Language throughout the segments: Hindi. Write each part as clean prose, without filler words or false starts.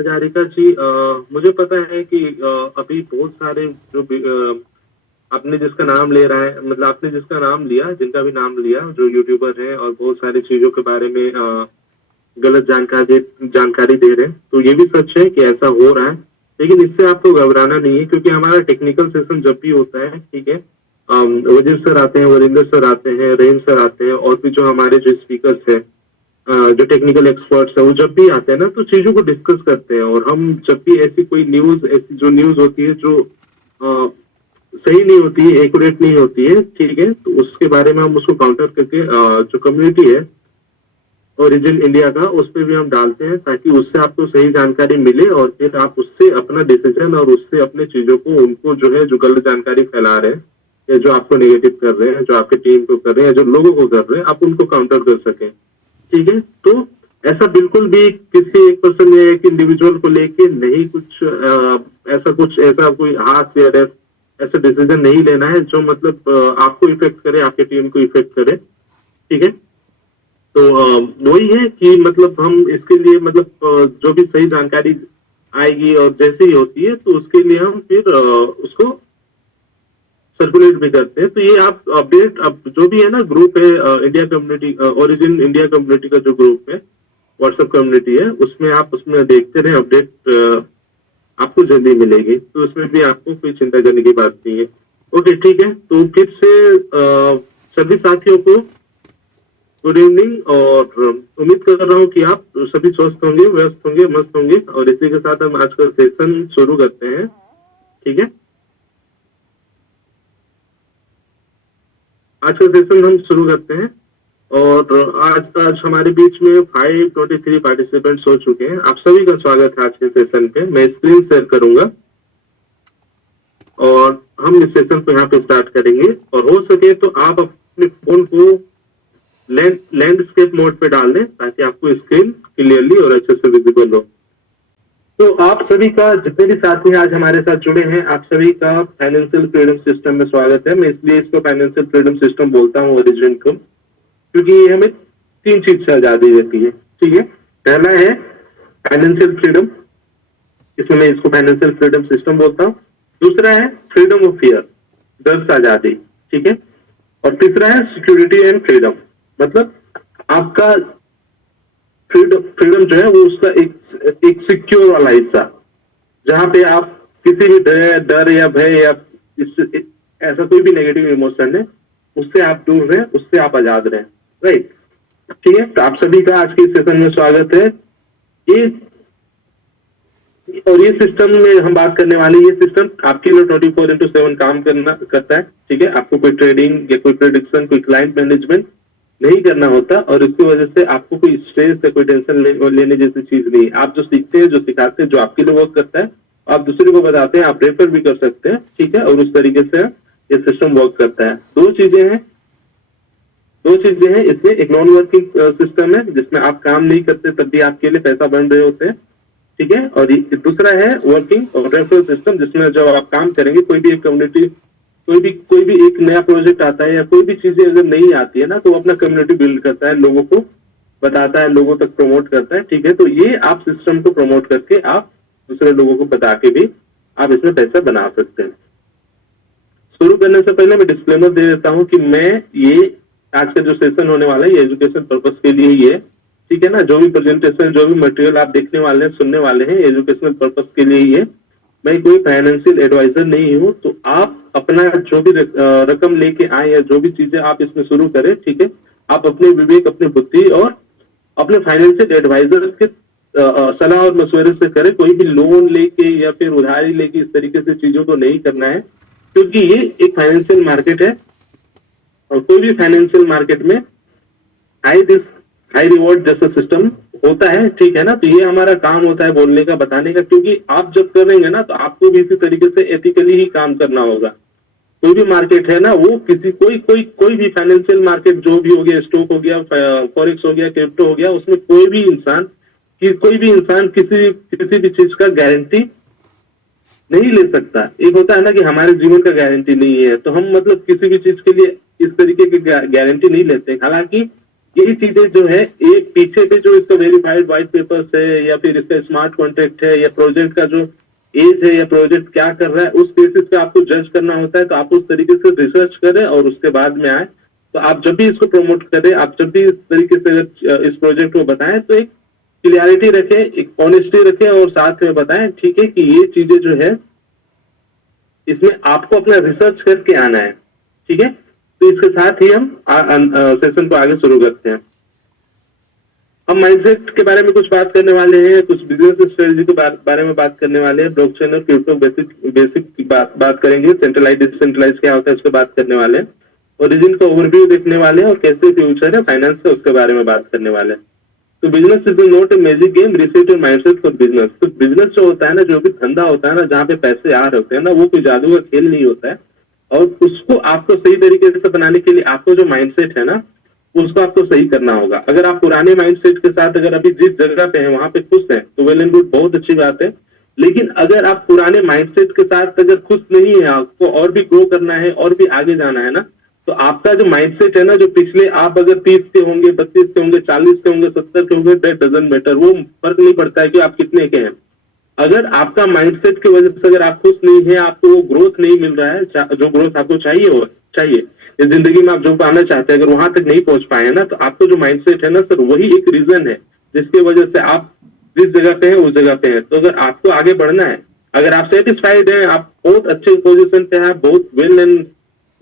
हजारिका जी, मुझे पता है कि अभी बहुत सारे जो आपने जिसका नाम ले रहा है, मतलब आपने जिसका नाम लिया, जिनका भी नाम लिया, जो यूट्यूबर हैं और बहुत सारी चीजों के बारे में गलत जानकारी जानकारी दे रहे हैं, तो ये भी सच है कि ऐसा हो रहा है। लेकिन इससे आपको घबराना नहीं है, क्योंकि हमारा टेक्निकल सेशन जब भी होता है, ठीक है, वजीर सर आते हैं, वरिंदर सर आते हैं, रहीम सर आते हैं, और भी जो हमारे जो स्पीकर्स हैं, जो टेक्निकल एक्सपर्ट्स है, वो जब भी आते हैं ना, तो चीजों को डिस्कस करते हैं। और हम जब भी ऐसी कोई न्यूज, ऐसी जो न्यूज होती है जो सही नहीं होती है, एक्यूरेट नहीं होती है, ठीक है, तो उसके बारे में हम उसको काउंटर करके जो कम्युनिटी है ओरिजिन इंडिया का, उस पर भी हम डालते हैं, ताकि उससे आपको सही जानकारी मिले और फिर आप उससे अपना डिसीजन और उससे अपने चीजों को, उनको जो है, जो गलत जानकारी फैला रहे हैं या जो आपको नेगेटिव कर रहे हैं, जो आपके टीम को कर रहे हैं, जो लोगों को कर रहे हैं, आप उनको काउंटर कर सकें। ठीक है, तो ऐसा बिल्कुल भी किसी एक पर्सन या एक इंडिविजुअल को लेके नहीं कुछ ऐसा कोई हाथ या ऐसा डिसीजन नहीं लेना है जो मतलब आपको इफेक्ट करे, आपके टीम को इफेक्ट करे। ठीक है, तो वही है कि मतलब हम इसके लिए मतलब जो भी सही जानकारी आएगी और जैसे ही होती है, तो उसके लिए हम फिर उसको सर्कुलेट भी करते हैं। तो ये आप अपडेट, अब जो भी है ना, ग्रुप है India community, origin India community का जो ग्रुप है, व्हाट्सएप कम्युनिटी है, उसमें देखते रहे, अपडेट आपको जल्दी मिलेगी, तो उसमें भी आपको कोई चिंता करने की बात नहीं है। ओके, ठीक है, तो फिर से सभी साथियों को गुड इवनिंग, और उम्मीद कर रहा हूँ कि आप सभी स्वस्थ होंगे, व्यस्त होंगे, मस्त होंगे। और इसी के साथ हम आज का सेशन शुरू करते हैं। ठीक है, आज का सेशन हम शुरू करते हैं, और आज हमारे बीच में 523 पार्टिसिपेंट्स हो चुके हैं। आप सभी का स्वागत है आज के सेशन पे। मैं स्क्रीन शेयर करूंगा और हम इस सेशन को यहाँ पे स्टार्ट करेंगे। और हो सके तो आप अपने फोन को लैंडस्केप मोड पे डाल दें, ताकि आपको स्क्रीन क्लियरली और अच्छे से विजिबल हो। तो आप सभी का, जितने भी साथी आज हमारे साथ जुड़े हैं, आप सभी का फाइनेंशियल फ्रीडम सिस्टम में स्वागत है। मैं इसलिए इसको फाइनेंशियल फ्रीडम सिस्टम बोलता हूँ, ओरिजिन को, क्योंकि ये हमें 3 चीज से आजादी देती है। ठीक है, पहला है फाइनेंशियल फ्रीडम, इसमें मैं इसको फाइनेंशियल फ्रीडम सिस्टम बोलता हूँ। दूसरा है फ्रीडम ऑफ फियर, डर से आजादी। ठीक है, और तीसरा है सिक्योरिटी एंड फ्रीडम, मतलब आपका फ्रीडम जो है वो उसका एक सिक्योर वाला हिस्सा, जहां पे आप किसी भी डर या भय या ऐसा कोई भी नेगेटिव इमोशन है, उससे आप दूर रहें, उससे आप आजाद रहें। राइट, ठीक है, तो आप सभी का आज के सेशन में स्वागत है। ये सिस्टम में हम बात करने वाले, ये सिस्टम आपके लिए 24/7 काम करता है। ठीक है, आपको कोई ट्रेडिंग या कोई प्रेडिक्शन, कोई क्लाइंट मैनेजमेंट नहीं करना होता, और इसकी वजह से आपको कोई स्ट्रेस या कोई टेंशन लेने जैसी चीज नहीं। आप जो सीखते हैं, जो सिखाते हैं, जो आपके लिए वर्क करता है, आप दूसरे को बताते हैं, आप रेफर भी कर सकते हैं। ठीक है, और उस तरीके से ये सिस्टम वर्क करता है। दो चीजें हैं इसमें। एक नॉन वर्किंग सिस्टम है, जिसमें आप काम नहीं करते तब भी आपके लिए पैसा बन रहे होते हैं। ठीक है, और दूसरा है वर्किंग और रेफरल सिस्टम, जिसमें जब आप काम करेंगे, कोई भी एक कम्युनिटी, कोई भी एक नया प्रोजेक्ट आता है या कोई भी चीजें अगर नहीं आती है ना, तो वो अपना कम्युनिटी बिल्ड करता है, लोगों को बताता है, लोगों तक प्रमोट करता है। ठीक है, तो ये आप सिस्टम को प्रमोट करके आप दूसरे लोगों को बता के भी आप इसमें पैसा बना सकते हैं। शुरू करने से पहले मैं डिस्क्लेमर दे देता हूँ कि ये आज का जो सेशन होने वाला है, ये एजुकेशन पर्पज के लिए ही है। ठीक है ना, जो भी प्रेजेंटेशन, जो भी मटेरियल आप देखने वाले हैं, सुनने वाले हैं, एजुकेशनल पर्पज के लिए ही है। मैं कोई फाइनेंशियल एडवाइजर नहीं हूँ, तो आप अपना जो भी रकम लेके आए या जो भी चीजें आप इसमें शुरू करें, ठीक है, आप अपने विवेक, अपनी बुद्धि और अपने फाइनेंशियल एडवाइजर के सलाह और मशवरे से करें। कोई भी लोन लेके या फिर उधारी लेके इस तरीके से चीजों को नहीं करना है, क्योंकि ये एक फाइनेंशियल मार्केट है, और कोई भी फाइनेंशियल मार्केट में हाई रिवॉर्ड जैसा सिस्टम होता है। ठीक है ना, तो ये हमारा काम होता है बोलने का, बताने का, क्योंकि आप जब करेंगे ना, तो आपको भी इसी तरीके से एथिकली ही काम करना होगा। कोई भी मार्केट है ना, वो कोई भी फाइनेंशियल मार्केट जो भी हो गया, स्टॉक हो गया, फॉरेक्स हो गया, क्रिप्टो हो गया, उसमें कोई भी इंसान किसी भी चीज का गारंटी नहीं ले सकता। एक होता है ना कि हमारे जीवन का गारंटी नहीं है, तो हम मतलब किसी भी चीज के लिए इस तरीके की गारंटी नहीं लेते। हालांकि यही चीजें जो है एक पीछे पे जो इसका वेरीफाइड व्हाइट पेपर्स है या फिर इसका स्मार्ट कॉन्ट्रैक्ट है या प्रोजेक्ट का जो एज है या प्रोजेक्ट क्या कर रहा है, उस बेसिस पे आपको जज करना होता है। तो आप उस तरीके से रिसर्च करें और उसके बाद में आए। तो आप जब भी इसको प्रमोट करें, आप जब भी इस तरीके से अगर इस प्रोजेक्ट को बताएं तो एक क्लियरिटी रखें, एक ऑनेस्टी रखें और साथ में बताएं, ठीक है, कि ये चीजें जो है इसमें आपको अपना रिसर्च करके आना है। ठीक है, तो इसके साथ ही हम सेशन को आगे शुरू करते हैं। हम माइंडसेट के बारे में कुछ बात करने वाले हैं, कुछ बिजनेस स्ट्रेटजी के बारे में बात करने वाले हैं, ब्लॉकचेन और क्रिप्टो बेसिक बात करेंगे, सेंट्रलाइज डिसेंट्रलाइज क्या होता है उसके बात करने वाले हैं, ओरिजिन का ओवरव्यू देखने वाले हैं और कैसे फ्यूचर है फाइनेंस का उसके बारे में बात करने वाले हैं। तो business is not a magic game, reset your mindset for business. तो बिजनेस जो होता है ना, जो भी धंधा होता है ना, जहाँ पे पैसे आ रहे होते हैं ना, वो कोई जादू का खेल नहीं होता है। और उसको आपको सही तरीके से बनाने के लिए आपको जो माइंडसेट है ना, उसको आपको सही करना होगा। अगर आप पुराने माइंडसेट के साथ अगर अभी जिस जगह पे हैं वहां पे खुश हैं तो वेल एंड गुड, बहुत अच्छी बात है। लेकिन अगर आप पुराने माइंडसेट के साथ अगर खुश नहीं है, आपको और भी ग्रो करना है और भी आगे जाना है ना, तो आपका जो माइंडसेट है ना, जो पिछले आप अगर 30 के होंगे, 32 के होंगे, 40 के होंगे, 70 के होंगे, दैट डजंट मैटर। वो फर्क नहीं पड़ता है कि आप कितने के हैं। अगर आपका माइंडसेट की वजह से अगर आप खुश नहीं है, आपको वो ग्रोथ नहीं मिल रहा है, जो ग्रोथ आपको चाहिए हो चाहिए जिंदगी में आप जो पाना चाहते हैं, अगर वहां तक नहीं पहुंच पाए ना, तो आपको जो माइंडसेट है ना सर, वही एक रीजन है जिसकी वजह से आप जिस जगह पे हैं उस जगह पे हैं। तो अगर आपको आगे बढ़ना है, अगर आप सेटिस्फाइड हैं, आप बहुत अच्छे पोजीशन पे हैं, बहुत वेल एंड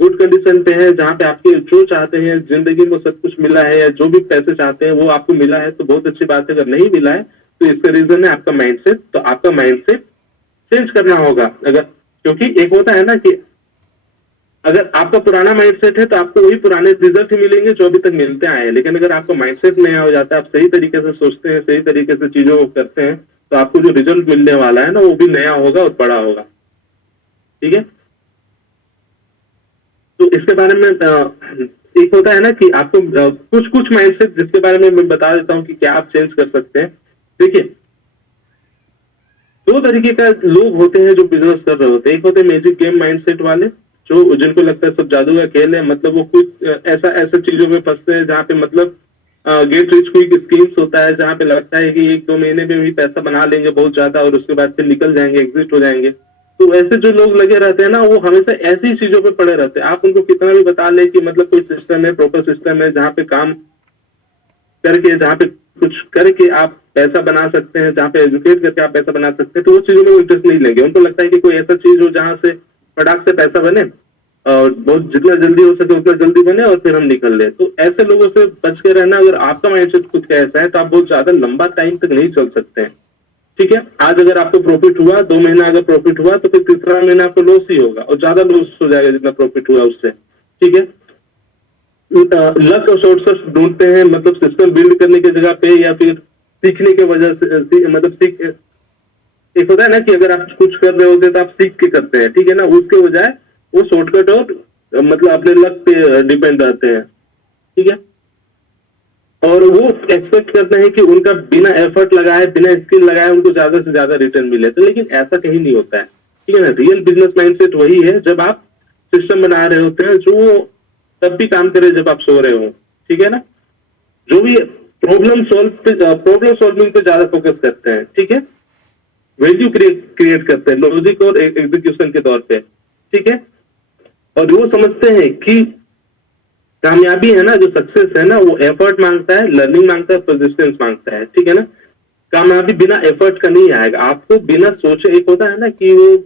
गुड कंडीशन पे है, जहाँ पे आपके जो चाहते हैं जिंदगी में सब कुछ मिला है, या जो भी पैसे चाहते हैं वो आपको मिला है, तो बहुत अच्छी बात है। अगर नहीं मिला है तो इसका रीजन है आपका माइंडसेट। तो आपका माइंडसेट चेंज करना होगा। अगर क्योंकि एक होता है ना कि अगर आपका पुराना माइंडसेट है तो आपको वही पुराने रिजल्ट ही मिलेंगे जो अभी तक मिलते आए हैं। लेकिन अगर आपका माइंडसेट नया हो जाता है, आप सही तरीके से सोचते हैं, सही तरीके से चीजों को करते हैं, तो आपको जो रिजल्ट मिलने वाला है ना, वो भी नया होगा और बड़ा होगा। ठीक है, तो इसके बारे में एक होता है ना कि आपको कुछ कुछ माइंडसेट जिसके बारे में मैं बता देता हूं कि क्या आप चेंज कर सकते हैं। देखिए, दो तरीके का लोग होते हैं जो बिजनेस कर रहे होते हैं। एक होते हैं मैजिक गेम माइंडसेट वाले, जो जिनको लगता है सब जादू का खेल है, मतलब वो कुछ ऐसा चीजों में फंसते हैं जहाँ पे मतलब गेट रिच क्विक स्कीम्स होता है, जहाँ पे लगता है कि 1-2 महीने में भी पैसा बना लेंगे बहुत ज्यादा और उसके बाद फिर निकल जाएंगे, एग्जिट हो जाएंगे। तो ऐसे जो लोग लगे रहते हैं ना, वो हमेशा ऐसी चीजों पे पड़े रहते हैं। आप उनको कितना भी बता ले कि मतलब कोई सिस्टम है, प्रॉपर सिस्टम है, जहाँ पे काम करके, जहाँ पे कुछ करके आप पैसा बना सकते हैं, जहाँ पे एजुकेट करके आप पैसा बना सकते हैं, तो वो चीजों में इंटरेस्ट नहीं लेंगे। उनको लगता है कि कोई ऐसा चीज हो जहाँ से फटाक से पैसा बने और बहुत जितना जल्दी हो सके उतना जल्दी बने और फिर हम निकल ले। तो ऐसे लोगों से बच के रहना। अगर आपका माइंडसेट खुद का ऐसा है तो आप बहुत ज्यादा लंबा टाइम तक नहीं चल सकते हैं। ठीक है, आज अगर आपको प्रॉफिट हुआ, 2 महीना अगर प्रॉफिट हुआ, तो फिर तीसरा महीना आपको लॉस ही होगा और ज्यादा लॉस हो जाएगा जितना प्रॉफिट हुआ उससे। ठीक है, लक और शॉर्टकट ढूंढते हैं, मतलब सिस्टम बिल्ड करने की जगह पे या फिर सीखने के वजह से, मतलब एक होता है ना कि अगर आप कुछ कर रहे होते हैं तो आप सीख के करते हैं, ठीक है ना, उसके बजाय वो शॉर्टकट और मतलब अपने लक पे डिपेंड रहते हैं। ठीक है, और वो एक्सपेक्ट करते हैं कि उनका बिना एफर्ट लगाए, बिना स्किल लगाए उनको ज्यादा से ज्यादा रिटर्न मिले। तो लेकिन ऐसा कहीं नहीं होता है। ठीक है ना, रियल बिजनेस माइंडसेट वही है जब आप सिस्टम बना रहे होते हैं जो तब भी काम करे जब आप सो रहे हो। ठीक है ना, जो भी प्रॉब्लम सॉल्विंग पे ज्यादा फोकस करते हैं। ठीक है, वैल्यू क्रिएट करते हैं लॉजिक और एग्जीक्यूशन के तौर पे। ठीक है, और वो समझते हैं कि कामयाबी है ना, जो सक्सेस है ना, वो एफर्ट मांगता है, लर्निंग मांगता है, परसिस्टेंस मांगता है। ठीक है ना, कामयाबी बिना एफर्ट का नहीं आएगा। आपको बिना सोचे, एक होता है ना कि वो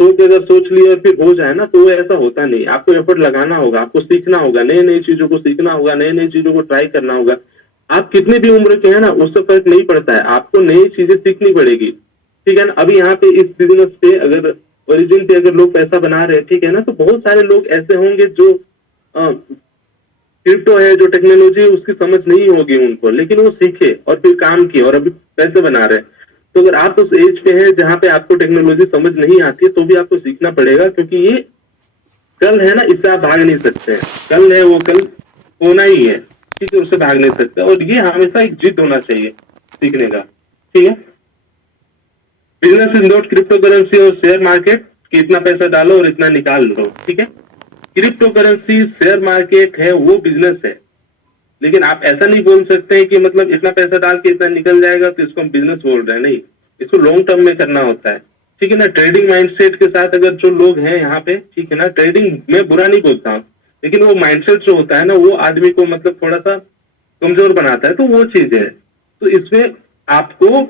अगर सोच लिया और फिर हो जाए ना, तो वो ऐसा होता नहीं। आपको एफर्ट लगाना होगा, आपको सीखना होगा, नई नई चीजों को सीखना होगा, नई नई चीजों को ट्राई करना होगा। आप कितने भी उम्र के हैं ना, उससे फर्क नहीं पड़ता है, आपको नई चीजें सीखनी पड़ेगी। ठीक है ना, अभी यहाँ पे इस बिजनेस पे अगर ओरिजिन पे अगर लोग पैसा बना रहे हैं, ठीक है ना, तो बहुत सारे लोग ऐसे होंगे जो क्रिप्टो है, जो टेक्नोलॉजी है, उसकी समझ नहीं होगी उनको, लेकिन वो सीखे और फिर काम किए और अभी पैसे बना रहे हैं। तो अगर आप उस एज पे हैं जहां पे आपको टेक्नोलॉजी समझ नहीं आती है, तो भी आपको सीखना पड़ेगा, क्योंकि ये कल है ना, इससे आप भाग नहीं सकते हैं। कल है, वो कल होना ही है। ठीक है, उससे भाग नहीं सकते, और ये हमेशा एक जिद होना चाहिए सीखने का। ठीक है, business is not crypto currency और शेयर मार्केट कि इतना पैसा डालो और इतना निकाल लो। ठीक है, क्रिप्टो करेंसी शेयर मार्केट है, वो बिजनेस है। लेकिन आप ऐसा नहीं बोल सकते हैं कि मतलब इतना पैसा डाल के इतना निकल जाएगा तो इसको हम बिजनेस बोल रहे हैं, नहीं, इसको लॉन्ग टर्म में करना होता है, ठीक है ना। ट्रेडिंग माइंडसेट के साथ अगर जो लोग हैं यहाँ पे, ठीक है ना, ट्रेडिंग में बुरा नहीं बोलता हूँ, लेकिन वो माइंडसेट जो होता है ना, वो आदमी को मतलब थोड़ा सा कमजोर बनाता है, तो वो चीज है। तो इसमें आपको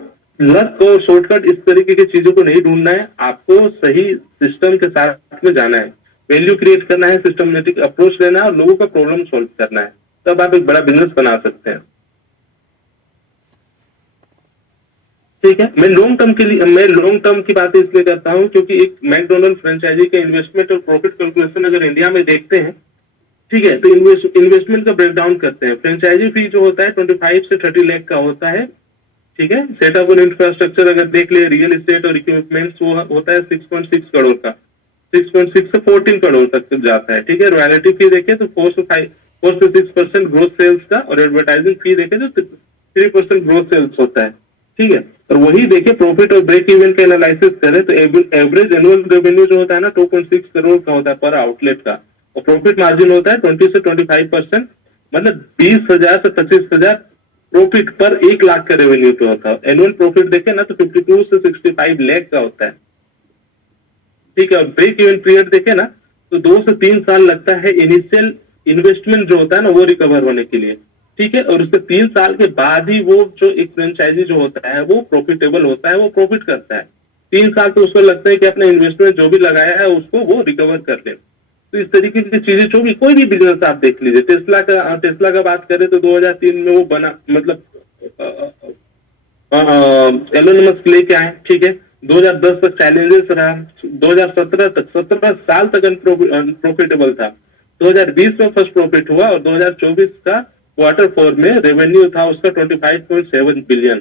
लक और शॉर्टकट इस तरीके की चीजों को नहीं ढूंढना है, आपको सही सिस्टम के साथ में जाना है, वैल्यू क्रिएट करना है, सिस्टमेटिक अप्रोच लेना है और लोगों का प्रॉब्लम सॉल्व करना है, तब आप एक बड़ा बिजनेस बना सकते हैं। ठीक है, मैं लॉन्ग टर्म की बात इसलिए करता हूं क्योंकि एक मैकडोनल्ड फ्रेंचाइजी का इन्वेस्टमेंट और प्रॉफिट कैलकुलेशन अगर इंडिया में देखते हैं, ठीक है, तो इन्वेस्टमेंट का ब्रेकडाउन करते हैं। फ्रेंचाइजी फी जो होता है 25 से 30 लाख का होता है, ठीक है। सेटअप और इंफ्रास्ट्रक्चर अगर देख ले, रियल एस्टेट और इक्विपमेंट्स, वो होता है 6.6 करोड़ का, 6.6 से 14 करोड़ तक जाता है, ठीक है। रॉयल्टी फी देखे तो 4 से 6% ग्रोथ सेल्स का, और एडवर्टाइजिंग फी देखे तो 3% ग्रोथ सेल्स होता है, ठीक है। और वही देखिए प्रॉफिट और ब्रेक इवन का एनालिसिस करें तो एवरेज एनुअल रेवेन्यू जो होता है ना 2.6 करोड़ का होता है पर आउटलेट का, और प्रॉफिट मार्जिन होता है 20 से 25%, मतलब 20,000 से 25,000 प्रॉफिट पर 1 लाख का रेवेन्यू पे होता है। एनुअल प्रॉफिट देखे ना तो 52 से 65 लाख का होता है, ठीक है। और ब्रेक इवन पीरियड देखे ना तो 2 से 3 साल लगता है इनिशियल इन्वेस्टमेंट जो होता है ना वो रिकवर होने के लिए, ठीक है। और उसके 3 साल के बाद ही वो जो एक फ्रेंचाइजी जो होता है वो प्रॉफिटेबल होता है, वो प्रॉफिट करता है। 3 साल तो उसको लगता है कि अपना इन्वेस्टमेंट जो भी लगाया है उसको वो रिकवर कर ले। तो इस तरीके की चीजें, जो भी कोई भी बिजनेस आप देख लीजिए, टेस्ला का बात करें तो 2003 में वो बना, मतलब एलोन मस्क लेके आए, ठीक है। 2010 तक चैलेंजेस रहा, 2017 तक 17 साल तक अनप्रॉफिटेबल था, 2020 में फर्स्ट प्रॉफिट हुआ, और 2024 का क्वार्टर 4 में रेवेन्यू था उसका 25.7 बिलियन।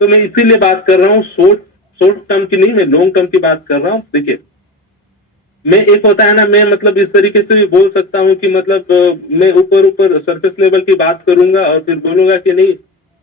तो मैं इसीलिए बात कर रहा हूँ शॉर्ट टर्म की नहीं, मैं लॉन्ग टर्म की बात कर रहा हूँ। देखिए, मैं एक होता है ना, मैं मतलब इस तरीके से भी बोल सकता हूँ कि मतलब मैं ऊपर सरफेस लेवल की बात करूंगा और फिर बोलूंगा कि नहीं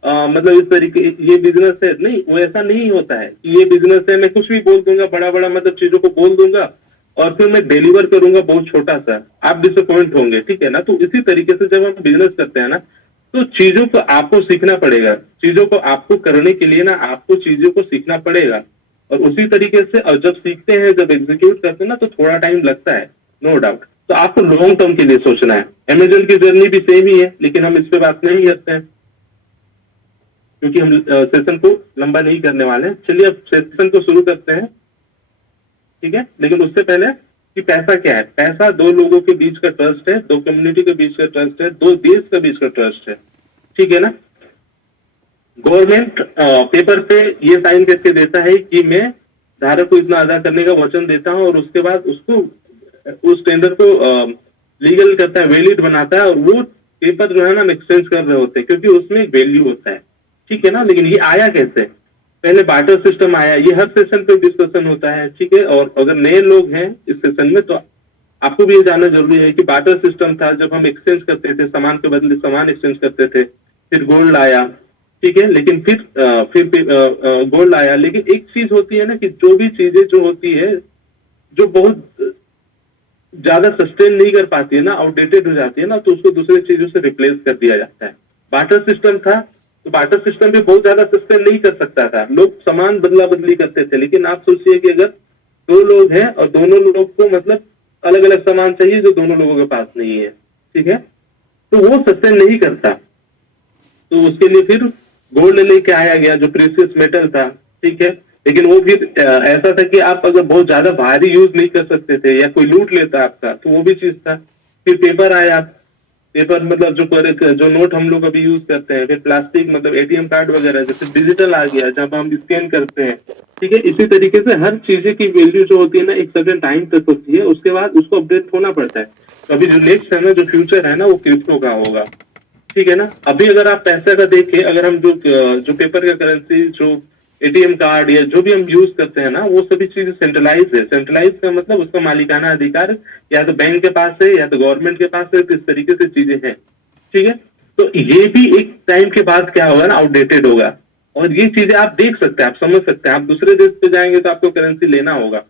मतलब इस तरीके ये बिजनेस है, नहीं, वो ऐसा नहीं होता है कि ये बिजनेस है, मैं कुछ भी बोल दूंगा, बड़ा बड़ा मतलब चीजों को बोल दूंगा और फिर मैं डिलीवर करूंगा बहुत छोटा सा, आप डिसअपॉइंट होंगे, ठीक है ना। तो इसी तरीके से जब हम बिजनेस करते हैं ना, तो चीजों को आपको सीखना पड़ेगा, चीजों को आपको करने के लिए ना आपको चीजों को सीखना पड़ेगा, और उसी तरीके से और जब सीखते हैं, जब एग्जीक्यूट करते हैं ना, तो थोड़ा टाइम लगता है, नो डाउट। तो आपको लॉन्ग टर्म के लिए सोचना है। अमेजन की जर्नी भी सेम ही है, लेकिन हम इस पे बात नहीं करते हैं क्योंकि हम सेशन को लंबा नहीं करने वाले हैं। चलिए अब सेशन को शुरू करते हैं, ठीक है। लेकिन उससे पहले कि पैसा क्या है, पैसा दो लोगों के बीच का ट्रस्ट है, दो कम्युनिटी के बीच का ट्रस्ट है, दो देश के बीच का ट्रस्ट है, ठीक है ना। गवर्नमेंट पेपर पे ये साइन करके देता है कि मैं धारक को इतना अदा करने का वचन देता हूं, और उसके बाद उसको उस टेंडर को लीगल करता है, वैलिड बनाता है, और वो पेपर जो है ना हम एक्सचेंज कर रहे होते हैं क्योंकि उसमें एक वैल्यू होता है, ठीक है ना। लेकिन ये आया कैसे, पहले बार्टर सिस्टम आया, ये हर सेशन पे डिस्कशन होता है, ठीक है। और अगर नए लोग हैं इस सेशन में तो आपको भी ये जानना जरूरी है कि बार्टर सिस्टम था जब हम एक्सचेंज करते थे, सामान के बदले सामान एक्सचेंज करते थे, फिर गोल्ड आया, ठीक है। लेकिन फिर गोल्ड आया, लेकिन एक चीज होती है ना कि जो भी चीजें जो होती है जो बहुत ज्यादा सस्टेन नहीं कर पाती है ना, आउटडेटेड हो जाती है ना, तो उसको दूसरे चीजों से रिप्लेस कर दिया जाता है। बार्टर सिस्टम था तो बार्टर सिस्टम भी बहुत ज्यादा सस्टेन नहीं कर सकता था, लोग सामान बदला बदली करते थे। लेकिन आप सोचिए कि अगर दो लोग हैं और दोनों लोग को मतलब अलग अलग सामान चाहिए जो दोनों लोगों के पास नहीं है, ठीक है, तो वो सस्टेन नहीं करता। तो उसके लिए फिर गोल्ड लेके आया गया जो प्रीशियस मेटल था, ठीक है। लेकिन वो फिर ऐसा था कि आप अगर बहुत ज्यादा भारी यूज नहीं कर सकते थे या कोई लूट लेता आपका, तो वो भी चीज था। फिर पेपर आया, पेपर मतलब जो नोट हम लोग अभी यूज करते हैं, फिर प्लास्टिक मतलब एटीएम कार्ड वगैरह, जैसे डिजिटल आ गया जब हम स्कैन करते हैं, ठीक है। इसी तरीके से हर चीजें की वैल्यू जो होती है ना एक सर्टेन टाइम तक होती है, उसके बाद उसको अपडेट होना पड़ता है। तो अभी जो नेक्स्ट है ना, जो फ्यूचर है ना, वो क्रिप्टो का होगा, ठीक है ना। अभी अगर आप पैसे का देखें, अगर हम जो पेपर का करेंसी, जो एटीएम कार्ड या जो भी हम यूज करते हैं ना, वो सभी चीजें सेंट्रलाइज है। सेंट्रलाइज का मतलब उसका मालिकाना अधिकार या तो बैंक के पास है या तो गवर्नमेंट के पास है, तो इस तरीके से चीजें हैं, ठीक है। तो ये भी एक टाइम के बाद क्या होगा ना, आउटडेटेड होगा। और ये चीजें आप देख सकते हैं, आप समझ सकते हैं। आप दूसरे देश पे जाएंगे तो आपको करेंसी लेना होगा,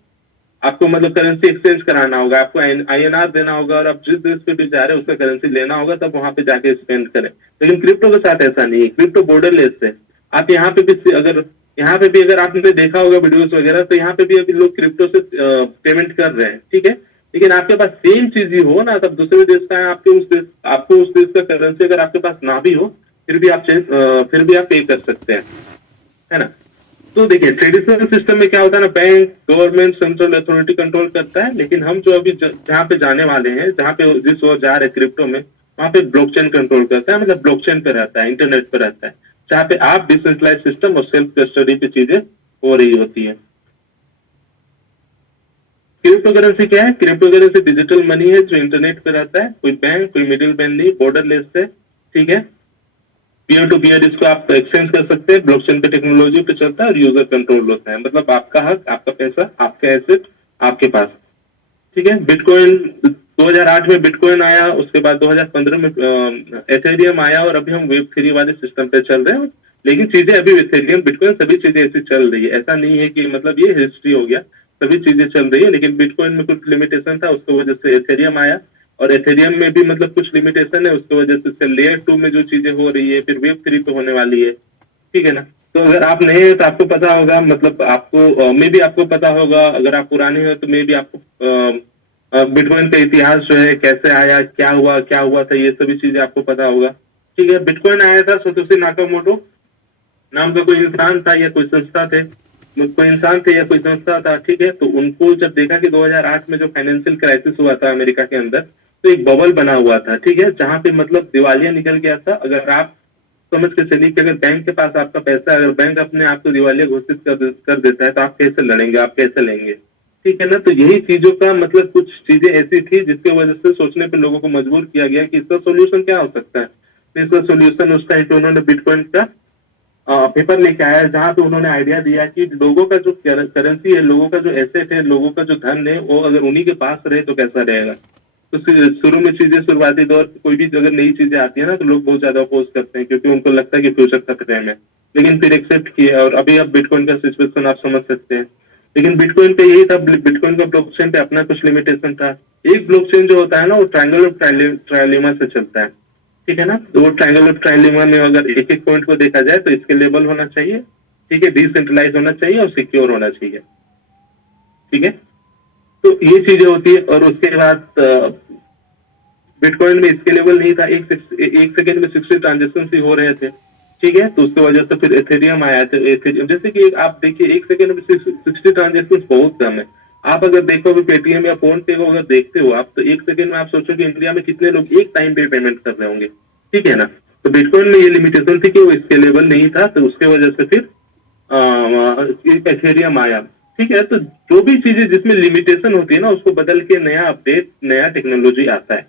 आपको मतलब करेंसी एक्सचेंज कराना होगा, आपको INR देना होगा, और आप जिस देश पे भी जा रहे हैं उसका करेंसी लेना होगा, तब वहां पे जाके स्पेंड करें। लेकिन क्रिप्टो के साथ ऐसा नहीं है, क्रिप्टो बॉर्डरलेस है। आप यहाँ पे भी अगर यहाँ पे भी अगर आपने देखा होगा वीडियोस वगैरह, तो यहाँ पे भी अभी लोग क्रिप्टो से पेमेंट कर रहे हैं, ठीक है। लेकिन आपके पास सेम चीज ही हो ना, तब दूसरे देश का है, आपको उस देश का करेंसी अगर आपके पास ना भी हो, फिर भी आप पे कर सकते हैं, है ना। तो देखिए ट्रेडिशनल सिस्टम में क्या होता है ना, bank, government, central authority control करता है। लेकिन हम जो अभी जहाँ पे जाने वाले हैं, जहाँ पे जिस ओर जा रहे हैं क्रिप्टो में, वहाँ पे ब्लॉकचेन कंट्रोल करता है, मतलब ब्लॉकचेन पे रहता है, इंटरनेट पे रहता है, जहाँ पे आप डिसेंट्रलाइज सिस्टम और सेल्फ कस्टडी पे चीजें हो रही होती है। क्रिप्टो करेंसी क्या है? क्रिप्टो करेंसी डिजिटल मनी है जो इंटरनेट पे रहता है, कोई बैंक, कोई मिडिल मैन नहीं, बॉर्डरलेस है, ठीक है। पीयर टू पीयर इसको आप एक्सचेंज कर सकते हैं, ब्लॉकचेन पे टेक्नोलॉजी पे चलता है और यूजर कंट्रोल होता है, मतलब आपका हक, आपका पैसा, आपका एसेट आपके पास, ठीक है। बिटकॉइन 2008 में बिटकॉइन आया, उसके बाद 2015 में एथेरियम आया, और अभी हम वेब थ्री वाले सिस्टम पे चल रहे हैं। लेकिन चीजें अभी एथेरियम, बिटकॉइन, सभी चीजें ऐसी चल रही है, ऐसा नहीं है कि मतलब ये हिस्ट्री हो गया, सभी चीजें चल रही है। लेकिन बिटकॉइन में कुछ लिमिटेशन था, उसकी वजह से एथेरियम आया, और एथेरियम में भी मतलब कुछ लिमिटेशन है, उसकी वजह से लेयर 2 में जो चीजें हो रही है, फिर वेब 3 पे होने वाली है, ठीक है ना। तो अगर आप नए हैं तो आपको पता होगा, मतलब आपको मे भी आपको पता होगा, अगर आप पुराने हो तो मे भी आपको बिटकॉइन का इतिहास जो है, कैसे आया, क्या हुआ था, ये सभी चीजें आपको पता होगा, ठीक है। बिटकॉइन आया था सतोशी नाकामोटो नाम का कोई इंसान था या कोई संस्था थे, कोई इंसान थे या कोई संस्था था, ठीक है। तो उनको जब देखा कि 2008 में जो फाइनेंशियल क्राइसिस हुआ था अमेरिका के अंदर, तो एक बबल बना हुआ था, ठीक है, जहां पे मतलब दिवालिया निकल गया था। अगर आप समझ के चलिए कि अगर बैंक के पास आपका पैसा, अगर बैंक अपने आप को दिवालिया घोषित कर देता है, तो आप कैसे लड़ेंगे, आप कैसे लेंगे, ठीक है ना। तो यही चीजों का मतलब कुछ चीजें ऐसी थी जिसकी वजह से सोचने पे लोगों को मजबूर किया गया कि इसका सोल्यूशन क्या हो सकता है। तो इसका सोल्यूशन उस टाइम पे उन्होंने बिटकॉइन का पेपर लेके आया, जहां पे उन्होंने आइडिया दिया कि लोगों का जो करेंसी है, लोगों का जो एसेट है, लोगों का जो धन है, वो अगर उन्हीं के पास रहे तो कैसा रहेगा। तो शुरू में चीजें, शुरुआती दौर कोई भी अगर नई चीजें आती है ना, तो लोग बहुत ज्यादा अपोज करते हैं, क्योंककि उनको लगता है कि फ्यूचर खतरे में। लेकिन फिर एक्सेप्ट किया, और अभी अब बिटकॉइन का सिचुएशन आप समझ सकते हैं। लेकिन बिटकॉइन पे यही था, बिटकॉइन का ब्लॉकचेन पे अपना कुछ लिमिटेशन था। एक ब्लॉकचेन जो होता है ना, वो ट्रायंगल ऑफ ट्रायलेमा से चलता है, ठीक है ना। तो वो ट्रायंगल ऑफ ट्रायलेमा में अगर एक एक पॉइंट को देखा जाए तो स्केलेबल होना चाहिए, ठीक है, डिसेंट्रलाइज होना चाहिए और सिक्योर होना चाहिए, ठीक है। तो ये चीजें होती है। और उसके बाद बिटकॉइन में स्केलेबल नहीं था, एक सेकेंड में 60 ट्रांजेक्शन ही हो रहे थे, ठीक है। तो उसकी वजह से फिर एथेरियम आया। तो एथेरियम जैसे कि आप देखिए, एक सेकेंड में 60 ट्रांजेक्शन बहुत कम है। आप अगर देखो पेटीएम या फोन पे को अगर देखते हो आप, तो एक सेकेंड में आप सोचो कि इंडिया में कितने लोग एक टाइम पे पेमेंट कर रहे होंगे, ठीक है ना। तो बिटकॉइन में ये लिमिटेशन थी कि वो स्केलेबल नहीं था, तो उसके वजह से फिर एथेरियम आया, ठीक है। तो जो भी चीजें जिसमें लिमिटेशन होती है ना, उसको बदल के नया अपडेट, नया टेक्नोलॉजी आता है,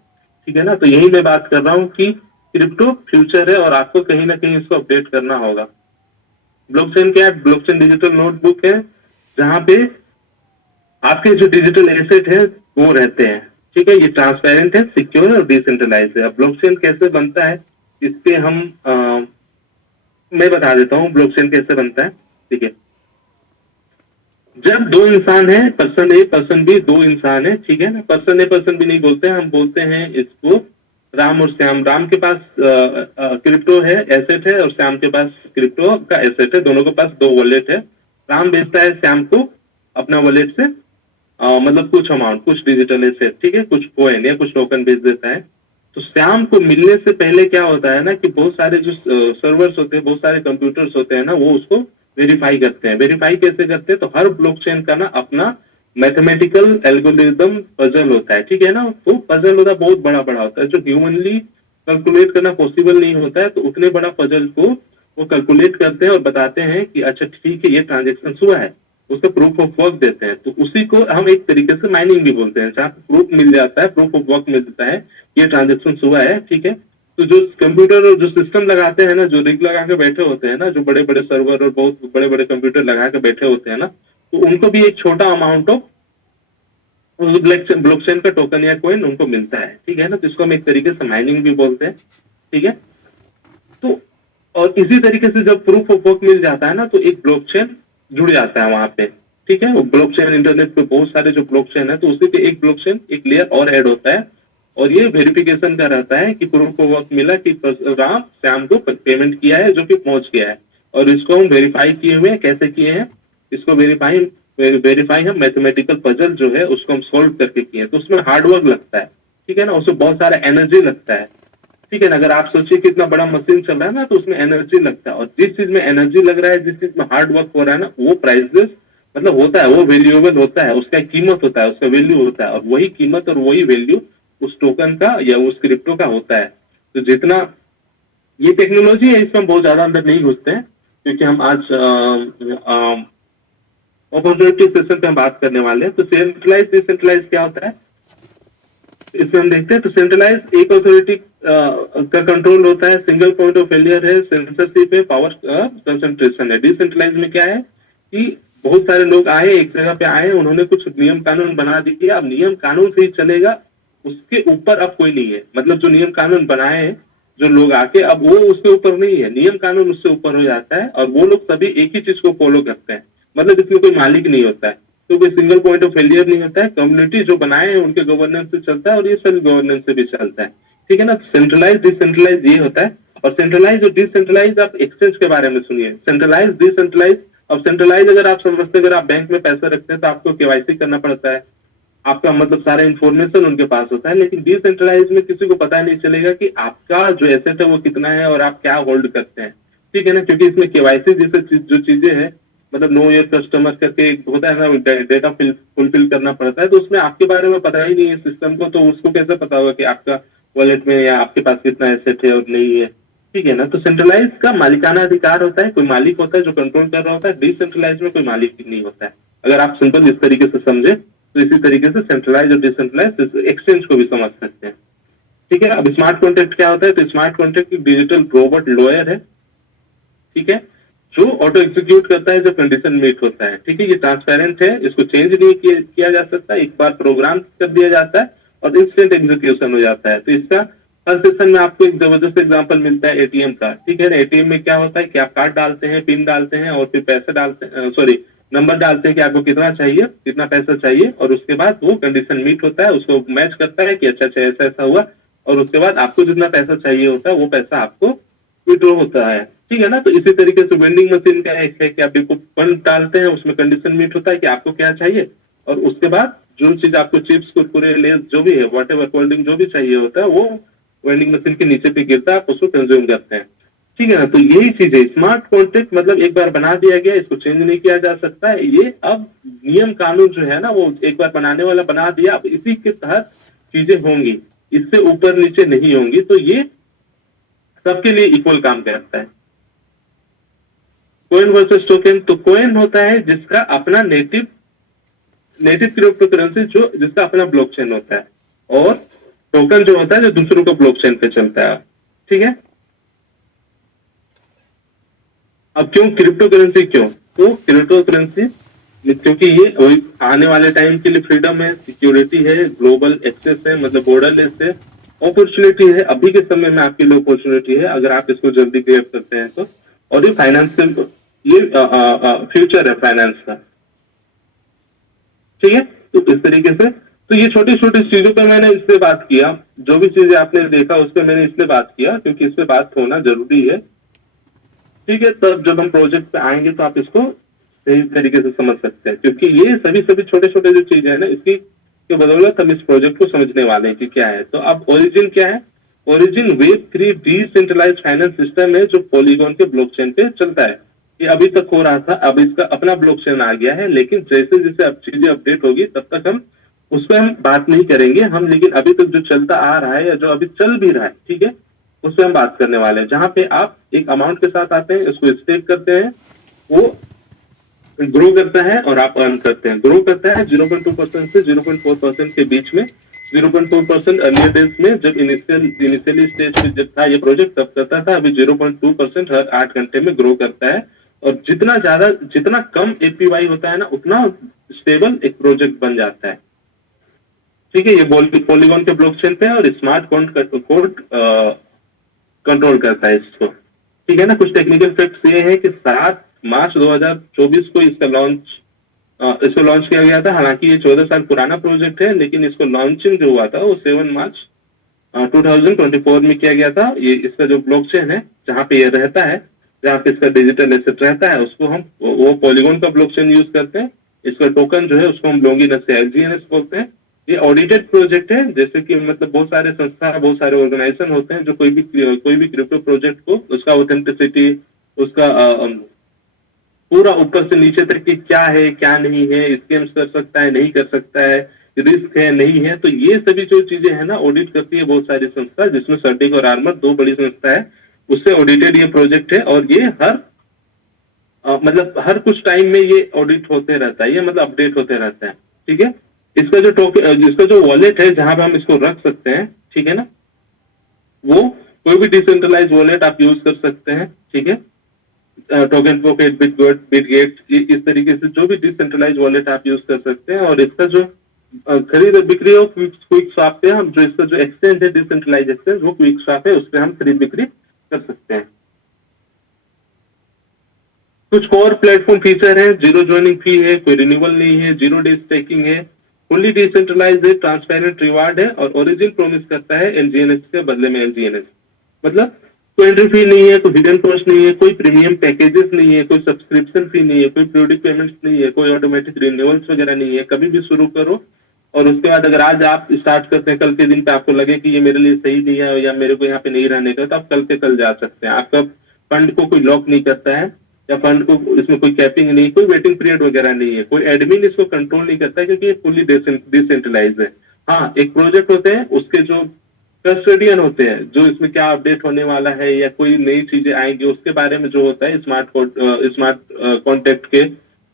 ठीक है ना। तो यही मैं बात कर रहा हूँ कि क्रिप्टो फ्यूचर है, और आपको कहीं ना कहीं इसको अपडेट करना होगा। ब्लॉकचेन क्या है? ब्लॉकचेन डिजिटल नोटबुक है, जहां पे आपके जो डिजिटल एसेट है वो रहते हैं, ठीक है। ये ट्रांसपेरेंट है, सिक्योर और डिसेंट्रलाइज है। अब ब्लॉकचेन कैसे बनता है, इस पे मैं बता देता हूँ ब्लॉकचेन कैसे बनता है, ठीक है। जब दो इंसान है, पर्सन ए पर्सन बी, दो इंसान है, ठीक है ना। पर्सन ए पर्सन बी नहीं बोलते हैं, हम बोलते हैं इसको राम और श्याम। राम के पास क्रिप्टो है, एसेट है, और श्याम के पास क्रिप्टो का एसेट है, दोनों के पास दो वॉलेट है। राम बेचता है श्याम को अपना वॉलेट से मतलब कुछ अमाउंट, कुछ डिजिटल एसेट, ठीक है, कुछ कॉइन या कुछ टोकन बेच देता है। तो श्याम को मिलने से पहले क्या होता है ना, कि बहुत सारे जो सर्वर्स होते हैं, बहुत सारे कंप्यूटर्स होते हैं ना, वो उसको वेरीफाई करते हैं। वेरीफाई कैसे करते हैं? तो हर ब्लॉकचेन का ना अपना मैथमेटिकल एल्गोरिदम पजल होता है, ठीक है ना। तो पजल होता है, बहुत बड़ा बड़ा होता है, जो ह्यूमनली कैलकुलेट करना पॉसिबल नहीं होता है। तो उतने बड़ा पजल को वो कैलकुलेट करते हैं और बताते हैं कि अच्छा ठीक है, ये ट्रांजेक्शन हुआ है, उसका प्रूफ ऑफ वर्क देते हैं। तो उसी को हम एक तरीके से माइनिंग भी बोलते हैं, जहाँ प्रूफ मिल जाता है, प्रूफ ऑफ वर्क मिलता है, ये ट्रांजेक्शन हुआ है, ठीक है। तो जो कंप्यूटर और जो सिस्टम लगाते हैं ना, जो रिग लगा के बैठे होते हैं ना, जो बड़े बड़े सर्वर और बहुत बड़े बड़े कंप्यूटर लगा के बैठे होते हैं ना, तो उनको भी एक छोटा अमाउंट ऑफ ब्लॉकचेन का टोकन या कॉइन उनको मिलता है, ठीक है ना। तो इसको हम एक तरीके से माइनिंग भी बोलते हैं, ठीक है। तो और इसी तरीके से जब प्रूफ ऑफ वर्क मिल जाता है ना, तो एक ब्लॉकचेन जुड़ जाता है वहां पे, ठीक है, वो ब्लॉकचेन इंटरनेट पे बहुत सारे जो ब्लॉकचेन है, तो उसी पे एक ब्लॉकचेन एक लेयर और ऐड होता है, और ये वेरिफिकेशन का रहता है कि प्रूफ को वक्त मिला कि राम श्याम को पेमेंट किया है जो कि पहुंच गया है, और इसको हम वेरीफाई किए हुए हैं। कैसे किए हैं इसको वेरीफाई? वेरीफाई हम मैथमेटिकल पजल जो है उसको हम सोल्व करके किए हैं, तो उसमें हार्डवर्क लगता है, ठीक है ना, उसमें बहुत सारा एनर्जी लगता है, ठीक है ना। अगर आप सोचिए कि इतना बड़ा मशीन चल रहा है ना, तो उसमें एनर्जी लगता है, और जिस चीज में एनर्जी लग रहा है, जिस चीज में हार्ड वर्क हो रहा है ना, वो प्राइसलेस मतलब होता है, वो वैल्यूएबल होता है, उसका कीमत होता है, उसका वैल्यू होता है, और वही कीमत और वही वैल्यू उस टोकन का या उस क्रिप्टो का होता है। तो जितना ये टेक्नोलॉजी है इसमें हम बहुत ज्यादा अंदर नहीं घुसते हैं, क्योंकि हम आज अपॉर्चुनिटी सेशन पे हम बात करने वाले हैं। तो सेंट्रलाइज डिसेंट्रलाइज क्या होता है इसमें हम देखते हैं। तो सेंट्रलाइज एक अथॉरिटी का कंट्रोल होता है, सिंगल पॉइंट ऑफ फेलियर है, सेंसरशिप है, पावर कंसंट्रेशन है। डिसेंट्रलाइज में क्या है कि बहुत सारे लोग आए, एक जगह पे आए, उन्होंने कुछ नियम कानून बना दिए, अब नियम कानून से ही चलेगा, उसके ऊपर अब कोई नहीं है। मतलब जो नियम कानून बनाए हैं जो लोग आके, अब वो उसके ऊपर नहीं है, नियम कानून उससे ऊपर हो जाता है, और वो लोग सभी एक ही चीज को फॉलो करते हैं। मतलब इसमें कोई मालिक नहीं होता है, तो कोई सिंगल पॉइंट ऑफ फेलियर नहीं होता है, कम्युनिटी जो बनाए हैं उनके गवर्नेंस से चलता है, और ये सेल्फ गवर्नेंस से भी चलता है, ठीक है ना। सेंट्रलाइज डिसेंट्रलाइज ये होता है। और सेंट्रलाइज और डिसेंट्रलाइज आप एक्सचेंज के बारे में सुनिए, सेंट्रलाइज डिसेंट्रलाइज। अब सेंट्रलाइज अगर आप समझते, अगर आप बैंक में पैसा रखते हैं तो आपको केवाईसी करना पड़ता है, आपका मतलब सारा इन्फॉर्मेशन उनके पास होता है। लेकिन डिसेंट्रलाइज में किसी को पता नहीं चलेगा कि आपका जो एसेट है वो कितना है और आप क्या होल्ड करते हैं, ठीक है ना, क्योंकि इसमें केवाईसी जैसे जो चीजें हैं, मतलब नो योर कस्टमर करके एक होता है ना, डेटा फुलफिल करना पड़ता है, तो उसमें आपके बारे में पता ही नहीं है सिस्टम को, तो उसको कैसे पता होगा कि आपका वॉलेट में या आपके पास कितना एसेट है और नहीं है, ठीक है ना। तो सेंट्रलाइज का मालिकाना अधिकार होता है, कोई मालिक होता है जो कंट्रोल कर रहा होता है। डिसेंट्रलाइज में कोई मालिक नहीं होता है। अगर आप सिंपल इस तरीके से समझे, तो इसी तरीके से सेंट्रलाइज और डिसेंट्रलाइज एक्सचेंज को भी समझ सकते हैं, ठीक है। अब स्मार्ट कॉन्ट्रैक्ट क्या होता है? तो smart contract digital robot lawyer है, ठीक है, जो ऑटो एग्जीक्यूट करता है जब कंडीशन मीट होता है, ठीक है। ये ट्रांसपेरेंट है, इसको चेंज नहीं किया जा सकता, एक बार प्रोग्राम कर दिया जाता है और इंस्टेंट एग्जीक्यूशन हो जाता है। तो इसका हर सेशन में आपको एक जबरदस्त एग्जांपल मिलता है एटीएम का, ठीक है ना। एटीएम में क्या होता है कि आप कार्ड डालते हैं, पिन डालते हैं, और फिर पैसे डालते हैं, सॉरी नंबर डालते हैं कि आपको कितना चाहिए, कितना पैसा चाहिए, और उसके बाद वो कंडीशन मीट होता है, उसको मैच करता है कि अच्छा अच्छा ऐसा ऐसा हुआ, और उसके बाद आपको जितना पैसा चाहिए होता है वो पैसा आपको विड्रॉ होता है, ठीक है ना। तो इसी तरीके से वेंडिंग मशीन का एक है कि आप देखो फंड डालते हैं, उसमें कंडीशन मीट होता है कि आपको क्या चाहिए, और उसके बाद जो चीज आपको चिप्स कुरकुरे लेस जो भी है वॉट एवर कोल्ड ड्रिंक जो भी चाहिए होता है वो वेंडिंग मशीन के नीचे पे गिरता है, आप उसको कंज्यूम करते हैं, ठीक है ना। तो यही चीज है स्मार्ट कॉन्ट्रैक्ट, मतलब एक बार बना दिया गया, इसको चेंज नहीं किया जा सकता है। ये अब नियम कानून जो है ना वो एक बार बनाने वाला बना दिया, अब इसी के तहत चीजें होंगी, इससे ऊपर नीचे नहीं होंगी। तो ये सबके लिए इक्वल काम करता है। कोइन वर्सेस टोकन, तो कोइन होता है जिसका अपना नेटिव क्रिप्टो करेंसी जो जिसका अपना ब्लॉकचेन होता है, और टोकन जो होता है जो दूसरों को ब्लॉकचेन पे चलता है, ठीक है। अब क्यों क्रिप्टो करेंसी? क्यों? तो क्रिप्टो करेंसी क्योंकि ये आने वाले टाइम के लिए फ्रीडम है, सिक्योरिटी है, ग्लोबल एक्सेस है, मतलब बॉर्डरलेस है, अपॉर्चुनिटी है, अभी के समय में आपके लिए अपॉर्चुनिटी है अगर आप इसको जल्दी ग्रैब करते हैं तो। और ये फाइनेंशियल, ये फ्यूचर है फाइनेंस का, ठीक है। तो इस तरीके से, तो ये छोटी छोटी चीजों पे मैंने इसलिए बात किया, जो भी चीजें आपने देखा उस पर मैंने इसलिए बात किया क्योंकि इस पे बात होना जरूरी है, ठीक है। तब जब हम प्रोजेक्ट पे आएंगे तो आप इसको सही तरीके से समझ सकते हैं, क्योंकि ये सभी सभी छोटे छोटे जो चीजें है ना, इसकी के बदौलत हम इस प्रोजेक्ट को समझने वाले हैं कि क्या है। तो अब ओरिजिन क्या है? ओरिजिन वेब3 डिसेंट्रलाइज्ड फाइनेंस सिस्टम है जो पॉलीगॉन के ब्लॉकचेन पे चलता है। ये अभी तक हो रहा था, अब इसका अपना ब्लॉकचेन आ गया है, लेकिन जैसे जैसे अब चीजें अपडेट होगी तब तक हम उस पर हम बात नहीं करेंगे हम, लेकिन अभी तक जो चलता आ रहा है या जो अभी चल भी रहा है, ठीक है, उस पर हम बात करने वाले हैं। जहां पे आप एक अमाउंट के साथ आते हैं, इसको स्टेक करते हैं, वो ग्रो करता है और आप अर्न करते हैं। ग्रो करता है 0.2% से 0.4% के बीच में। 0.4% अर्लियर डेज में जब इनिशियली स्टेज पे जब था ये प्रोजेक्ट तब करता था, अभी 0.2% हर 8 घंटे में ग्रो करता है। और जितना कम एपीवाई होता है ना, उतना स्टेबल एक प्रोजेक्ट बन जाता है, ठीक है। ये पॉलीगॉन के ब्लॉकचेन पे है और स्मार्ट कोड कंट्रोल करता है इसको, ठीक है ना। कुछ टेक्निकल फैक्ट्स ये है कि 7 मार्च 2024 को इसका लॉन्च इसको लॉन्च किया गया था। हालांकि ये 14 साल पुराना प्रोजेक्ट है, लेकिन इसको लॉन्चिंग जो हुआ था वो 7 मार्च 2024 में किया गया था। ये इसका जो ब्लॉकचेन है जहाँ पे ये रहता है, जहाँ पे इसका डिजिटल एसेट रहता है, उसको हम वो पॉलीगॉन का ब्लॉकचेन यूज करते हैं। इसका टोकन जो है उसको हम लोंगिनस से LGNS बोलते हैं। ये ऑडिटेड प्रोजेक्ट है, जैसे कि मतलब बहुत सारे संस्था, बहुत सारे ऑर्गेनाइजेशन होते हैं जो कोई भी क्रिप्टो प्रोजेक्ट को उसका ऑथेंटिसिटी, उसका पूरा ऊपर से नीचे तक की क्या है क्या नहीं है, स्कैम्स कर सकता है नहीं कर सकता है, रिस्क है नहीं है, तो ये सभी जो चीजें है ना ऑडिट करती है बहुत सारी संस्था, जिसमें सर्टिक और आर्मर दो बड़ी संस्था है। उससे ऑडिटेड ये प्रोजेक्ट है और ये मतलब हर कुछ टाइम में ये ऑडिट होते रहता है, ये मतलब अपडेट होते रहता है। ठीक है, इसका जो वॉलेट है जहां पे हम इसको रख सकते हैं, ठीक है ना, वो कोई भी डिसेंट्रलाइज वॉलेट आप यूज कर सकते हैं। ठीक है, टोकन पॉकेट, बिटगेट, इस तरीके से जो भी डिसेंट्रलाइज वॉलेट आप यूज कर सकते हैं। और इसका जो खरीद और बिक्री हो क्विक स्वैप पे, हम जो इसका जो एक्सचेंज है डिसेंट्रलाइज एक्सचेंज, वो क्विक स्वैप है, उस पर हम खरीद बिक्री कर सकते हैं। कुछ कोर प्लेटफॉर्म फीचर है, जीरो ज्वाइनिंग फी है, कोई रिन्यूअल नहीं है, 0 डे स्टेकिंग है, फुल्ली डिसेंट्रलाइज है, ट्रांसपेरेंट रिवार्ड है और ओरिजिन प्रोमिस करता है LGNS के बदले में LGNS। मतलब कोई एंट्री फी नहीं है, कोई हिडन कॉस्ट नहीं है, कोई प्रीमियम पैकेजेस नहीं है, कोई सब्सक्रिप्शन फी नहीं है, कोई पीरियोडिक पेमेंट्स नहीं है, कोई ऑटोमेटिक रिन्यूअल्स वगैरह नहीं है। कभी भी शुरू करो और उसके बाद अगर आज आप स्टार्ट करते हैं, कल के दिन पे आपको लगे कि ये मेरे लिए सही नहीं है या मेरे को यहाँ पे नहीं रहने का, तो आप कल के कल जा सकते हैं। आपका फंड को कोई लॉक नहीं करता है या फंड को इसमें कोई कैपिंग नहीं, कोई वेटिंग पीरियड वगैरह नहीं है, कोई एडमिन इसको कंट्रोल नहीं करता है, क्योंकि ये फुल्ली डिसेंट्रलाइज है। हाँ, एक प्रोजेक्ट होते हैं, उसके जो कस्टोडियन होते हैं, जो इसमें क्या अपडेट होने वाला है या कोई नई चीजें आएंगी उसके बारे में जो होता है स्मार्ट कॉन्टेक्ट के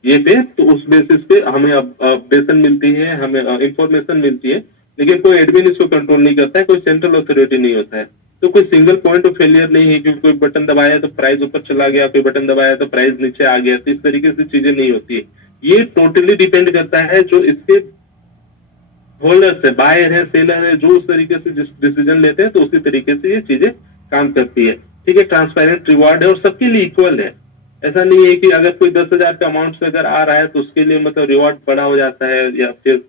ये पे, तो उस बेसिस पे हमें अपडेशन मिलती है, हमें इंफॉर्मेशन मिलती है। लेकिन कोई एडमिन इसको कंट्रोल नहीं करता है, कोई सेंट्रल अथॉरिटी नहीं होता है। तो कोई सिंगल पॉइंट ऑफ फेलियर नहीं है कि कोई बटन दबाया तो प्राइस ऊपर चला गया, कोई बटन दबाया तो प्राइस नीचे आ गया, तो इस तरीके से चीजें नहीं होती है। ये टोटली डिपेंड करता है जो इसके होल्डर्स है, बायर है, सेलर है, जो उस तरीके से डिसीजन लेते हैं तो उसी तरीके से ये चीजें काम करती है। ठीक है, ट्रांसपेरेंट रिवार्ड है और सबके लिए इक्वल है। ऐसा नहीं है कि अगर कोई 10,000 का अमाउंट से अगर आ रहा है तो उसके लिए मतलब रिवार्ड बड़ा हो जाता है या फिर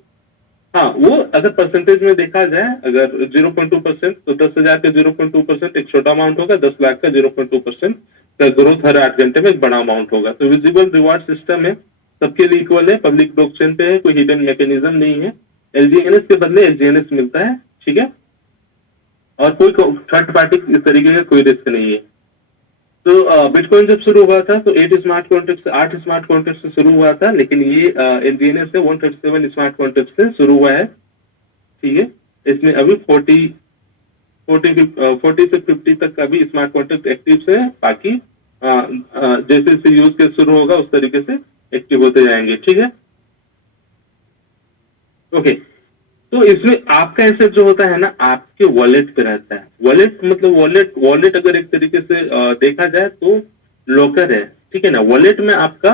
हाँ, वो अगर परसेंटेज में देखा जाए, अगर 0.2%, तो 10,000 का 0.2% एक छोटा अमाउंट होगा, 10 लाख का 0.2% का ग्रोथ हर 8 घंटे में एक बड़ा अमाउंट होगा। तो विजिबल रिवार्ड सिस्टम है, सबके लिए इक्वल है, पब्लिक ब्लॉकचेन पे है, कोई हिडन मैकेनिज्म नहीं है। LGNS के बदले LGNS मिलता है। ठीक है, और कोई थर्ड पार्टी इस तरीके का कोई रिस्क नहीं है। तो बिटकॉइन जब शुरू हुआ था तो 8 स्मार्ट कॉन्ट्रैक्ट से शुरू हुआ था, लेकिन ये LGNS से 137 स्मार्ट कॉन्ट्रैक्ट से शुरू हुआ है। ठीक है, इसमें अभी 40 से 50 तक का भी स्मार्ट कॉन्ट्रैक्ट एक्टिव है। बाकी जैसे जैसे यूज केस शुरू होगा उस तरीके से एक्टिव होते जाएंगे। ठीक है, ओके। तो इसमें आपका एसेट जो होता है ना, आपके वॉलेट पे रहता है। वॉलेट मतलब वॉलेट अगर एक तरीके से देखा जाए तो लॉकर है। ठीक है ना, वॉलेट में आपका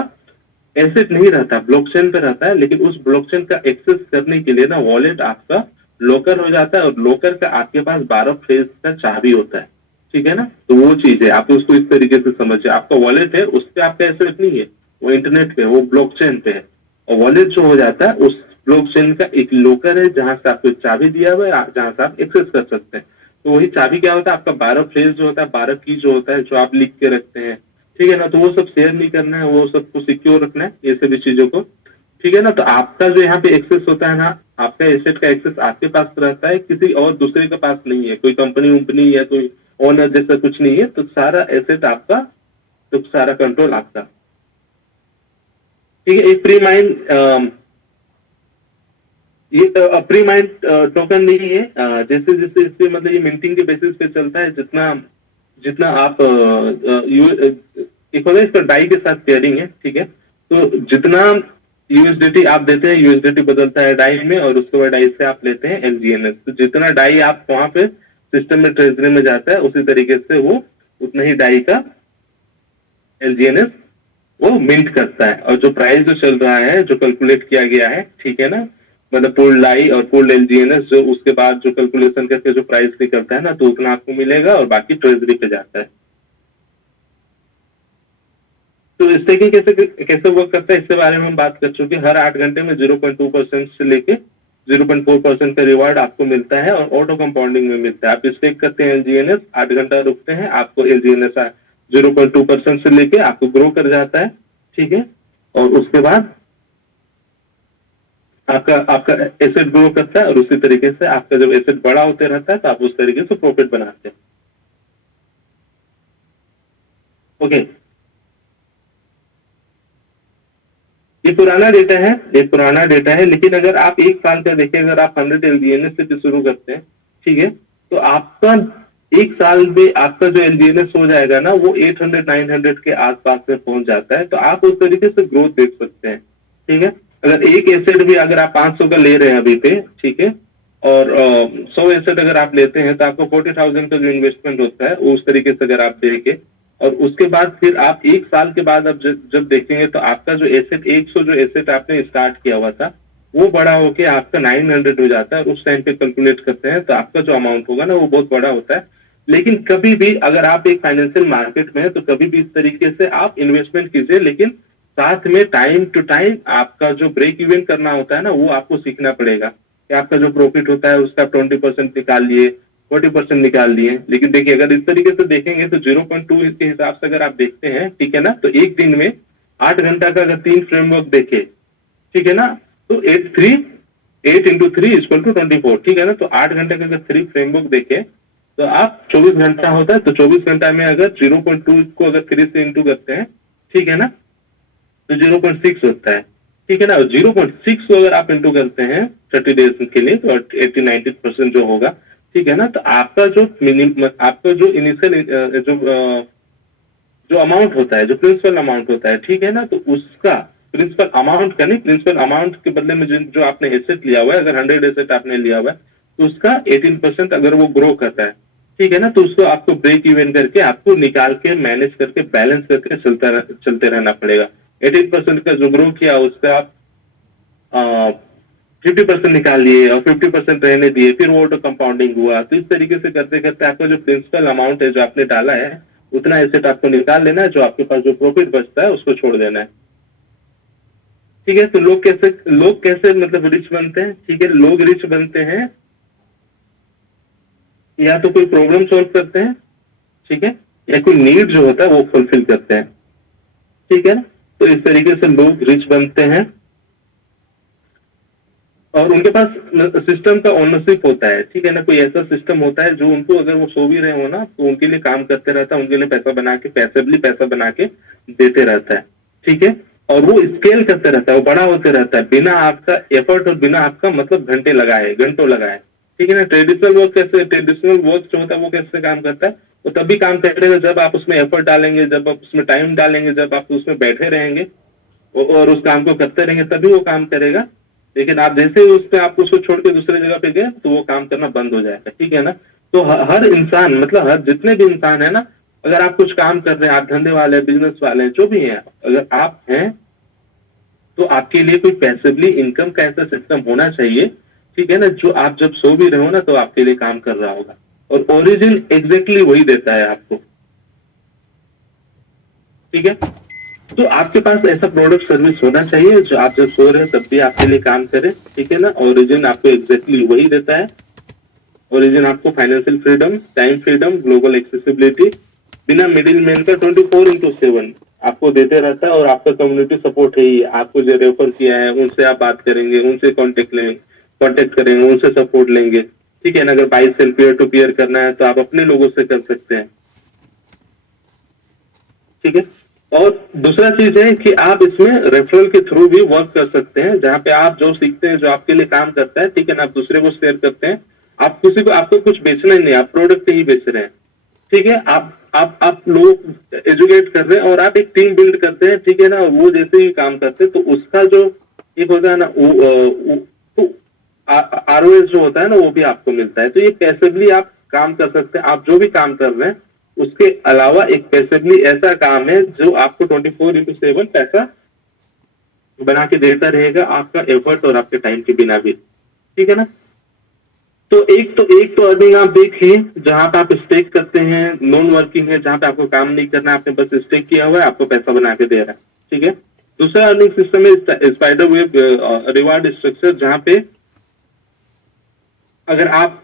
एसेट नहीं रहता, ब्लॉकचेन पे रहता है, लेकिन उस ब्लॉकचेन का एक्सेस करने के लिए ना वॉलेट आपका लॉकर हो जाता है और लॉकर का आपके पास 12 फेज का चाबी होता है। ठीक है ना, तो वो चीज है, आप उसको इस तरीके से समझिए। आपका वॉलेट है, उस पर आपका एसेट नहीं है, वो इंटरनेट पे, वो ब्लॉकचेन पे है। और वॉलेट जो हो जाता है उस ब्लॉकचेन का एक लॉकर है जहां से आपको चाबी दिया हुआ है, जहां से आप एक्सेस कर सकते हैं। तो वही चाबी क्या होता है, आपका 12 फ्रेज जो होता है, 12 की जो होता है, जो आप लिख के रखते हैं। ठीक है ना, तो वो सब शेयर नहीं करना है, वो सबको सिक्योर रखना है, ये सभी चीजों को। ठीक है ना, तो आपका जो यहाँ पे एक्सेस होता है ना, आपका एसेट का एक्सेस आपके पास रहता है, किसी और दूसरे के पास नहीं है, कोई कंपनी वंपनी या कोई ओनर जैसा कुछ नहीं है। तो सारा एसेट आपका, तो सारा कंट्रोल आपका। ठीक है, एक प्री माइंड, ये प्री माइंड टोकन नहीं है। जैसे जैसे इससे मतलब ये मिंटिंग के बेसिस पे चलता है, जितना जितना आप एक होता है इसका डाई के साथ पेयरिंग है। ठीक है, तो जितना यूएसडीटी आप देते हैं, यूएसडीटी बदलता है डाई में, और उसके बाद डाई से आप लेते हैं LGNS। तो जितना डाई आप वहां पे सिस्टम में ट्रेजरी में जाता है, उसी तरीके से वो उतना ही डाई का LGNS वो मिंट करता है। और जो प्राइस जो चल रहा है, जो कैलकुलेट किया गया है, ठीक है ना, मतलब पूल डाई और पूल LGNS, जो उसके बाद जो कैलकुलेशन करके जो प्राइस निकलता है ना, तो उतना आपको मिलेगा और बाकी ट्रेजरी पे जाता है। तो तो स्टेकिंग कैसे कैसे वर्क करता है इसके बारे में हम बात कर चुके हैं। हर 8 घंटे में 0.2% से लेके 0.4% का रिवार्ड आपको मिलता है और ऑटो कंपाउंडिंग में मिलता है। आप स्टेक करते हैं एलजीएनएस, 8 घंटा रुकते हैं, आपको एलजीएनएस 0.2% से लेके आपको ग्रो कर जाता है, ठीक है। और उसके बाद आपका आपका एसेट ग्रो करता है और उसी तरीके से आपका जब एसेट बड़ा होते रहता है तो आप उस तरीके से प्रॉफिट बनाते हैं। ओके, ये पुराना डेटा है, ये पुराना डेटा है, लेकिन अगर आप 1 साल का देखें, अगर आप 100 एलजीएनएस से शुरू करते हैं, ठीक है, तो आपका 1 साल में आपका जो एलजीएनएस हो जाएगा ना वो 800-900 के आसपास में पहुंच जाता है। तो आप उस तरीके से ग्रोथ देख सकते हैं, ठीक है। अगर एक एसेट भी अगर आप 500 का ले रहे हैं अभी पे, ठीक है, और 100 एसेट अगर आप लेते हैं तो आपको 40,000 का जो इन्वेस्टमेंट होता है उस तरीके से अगर आप देखें, और उसके बाद फिर आप 1 साल के बाद अब जब देखेंगे तो आपका जो एसेट 100 जो एसेट आपने स्टार्ट किया हुआ था वो बड़ा होके आपका 900 हो जाता है। उस टाइम पे कैलकुलेट करते हैं तो आपका जो अमाउंट होगा ना वो बहुत बड़ा होता है। लेकिन कभी भी अगर आप एक फाइनेंशियल मार्केट में है तो कभी भी इस तरीके से आप इन्वेस्टमेंट कीजिए, लेकिन साथ में टाइम टू टाइम आपका जो ब्रेक इवन करना होता है ना वो आपको सीखना पड़ेगा कि आपका जो प्रॉफिट होता है उसका 20% निकाल लिए, 40% निकाल लिए। लेकिन देखिए अगर इस तरीके से देखेंगे तो 0.2 के हिसाब से अगर आप देखते हैं, ठीक है ना, तो एक दिन में 8 घंटा का अगर 3 फ्रेमवर्क देखे, ठीक है ना, तो 8 इंटू 3 इक्वल टू 24, ठीक है ना। तो 8 घंटे का अगर 3 फ्रेमवर्क देखे तो आप 24 घंटा होता है, तो 24 घंटा में अगर 0.2 को अगर 3 से इंटू करते हैं, ठीक है ना, तो 0.6 होता है, ठीक है ना। 0.6 को अगर आप इंटू करते हैं 30 डेज के लिए तो 80-90% जो होगा, ठीक है ना, तो आपका जो मिनिमम आपका जो इनिशियल जो अमाउंट होता है, जो प्रिंसिपल अमाउंट होता है, ठीक है ना, तो उसका प्रिंसिपल अमाउंट का नहीं, प्रिंसिपल अमाउंट के बदले में जो आपने एसेट लिया हुआ है, अगर 100 एसेट आपने लिया हुआ है तो उसका 18% अगर वो ग्रो करता है, ठीक है ना, तो उसको आपको ब्रेक इवन करके आपको निकाल के मैनेज करके बैलेंस करके चलते रहना पड़ेगा। 18% का जो ग्रो किया उससे आप 50% निकाल लिए और 50% रहने दिए, फिर वो ऑटो कंपाउंडिंग हुआ। तो इस तरीके से करते करते आपका जो प्रिंसिपल अमाउंट है जो आपने डाला है उतना एसेट आपको निकाल लेना है, जो आपके पास जो प्रॉफिट बचता है उसको छोड़ देना है, ठीक है। तो लोग कैसे मतलब रिच बनते हैं, ठीक है, लोग रिच बनते हैं या तो कोई प्रॉब्लम सॉल्व करते हैं, ठीक है, या कोई नीड जो होता है वो फुलफिल करते हैं, ठीक है। तो इस तरीके से लोग रिच बनते हैं और उनके पास सिस्टम का ओनरशिप होता है, ठीक है ना। कोई ऐसा सिस्टम होता है जो उनको अगर वो सो भी रहे हो ना तो उनके लिए काम करते रहता है, उनके लिए पैसा बना के पैसा बना के देते रहता है, ठीक है। और वो स्केल करते रहता है, वो बड़ा होते रहता है बिना आपका एफर्ट और बिना आपका मतलब घंटों लगाए, ठीक है ना। ट्रेडिशनल वर्क जो होता है वो कैसे काम करता है, वो तभी काम करेगा जब आप उसमें एफर्ट डालेंगे, जब आप उसमें टाइम डालेंगे, जब आप उसमें बैठे रहेंगे और उस काम को करते रहेंगे तभी वो काम करेगा। लेकिन आप जैसे ही उससे आप उसको छोड़ के दूसरी जगह पे गए तो वो काम करना बंद हो जाएगा, ठीक है ना। तो हर इंसान मतलब हर जितने भी इंसान है ना, अगर आप कुछ काम कर रहे हैं, आप धंधे वाले बिजनेस वाले हैं, जो भी हैं, अगर आप हैं तो आपके लिए कोई पैसिवली इनकम का ऐसा सिस्टम होना चाहिए, ठीक है ना, जो आप जब सो भी रहे हो ना तो आपके लिए काम कर रहा होगा। और ओरिजिन एग्जैक्टली वही देता है आपको, ठीक है। तो आपके पास ऐसा प्रोडक्ट सर्विस होना चाहिए जो आप जब सो रहे हैं तब भी आपके लिए काम करे, ठीक है ना। ओरिजिन आपको एग्जैक्टली वही देता है। ओरिजिन आपको financial freedom, time freedom, global accessibility, बिना मिडिल मैन का 24/7 आपको देते रहता है। और आपका कम्युनिटी सपोर्ट है ही, आपको जो रेफर किया है उनसे आप बात करेंगे, उनसे कॉन्टेक्ट करेंगे, उनसे सपोर्ट लेंगे, ठीक है ना। अगर buy sell peer to peer करना है तो आप अपने लोगों से कर सकते हैं, ठीक है। और दूसरा चीज है कि आप इसमें रेफरल के थ्रू भी वर्क कर सकते हैं, जहां पे आप जो सीखते हैं जो आपके लिए काम करता है, ठीक है ना, आप दूसरे को शेयर करते हैं। आप किसी को आपको कुछ बेचना ही नहीं, आप प्रोडक्ट ही बेच रहे हैं, ठीक है। आप लोग एजुकेट कर रहे हैं और आप एक टीम बिल्ड करते हैं, ठीक है ना। वो जैसे ही काम करते हैं तो उसका जो एक होता है ना तो आरओएस जो होता है ना वो भी आपको मिलता है। तो ये पैसिवली आप काम कर सकते हैं। आप जो भी काम कर रहे हैं उसके अलावा एक पैसिवली ऐसा काम है जो आपको 24/7 पैसा बना के देता रहेगा, आपका एफर्ट और आपके टाइम के बिना भी, ठीक है ना। तो एक तो अर्निंग आप देखिए जहां पे आप स्टेक करते हैं, नॉन वर्किंग है, जहां पे आपको काम नहीं करना है, आपने बस स्टेक किया हुआ है, आपको पैसा बना के दे रहा है, ठीक है। दूसरा अर्निंग सिस्टम है स्पाइडर वेब रिवार्ड स्ट्रक्चर, जहां पे अगर आप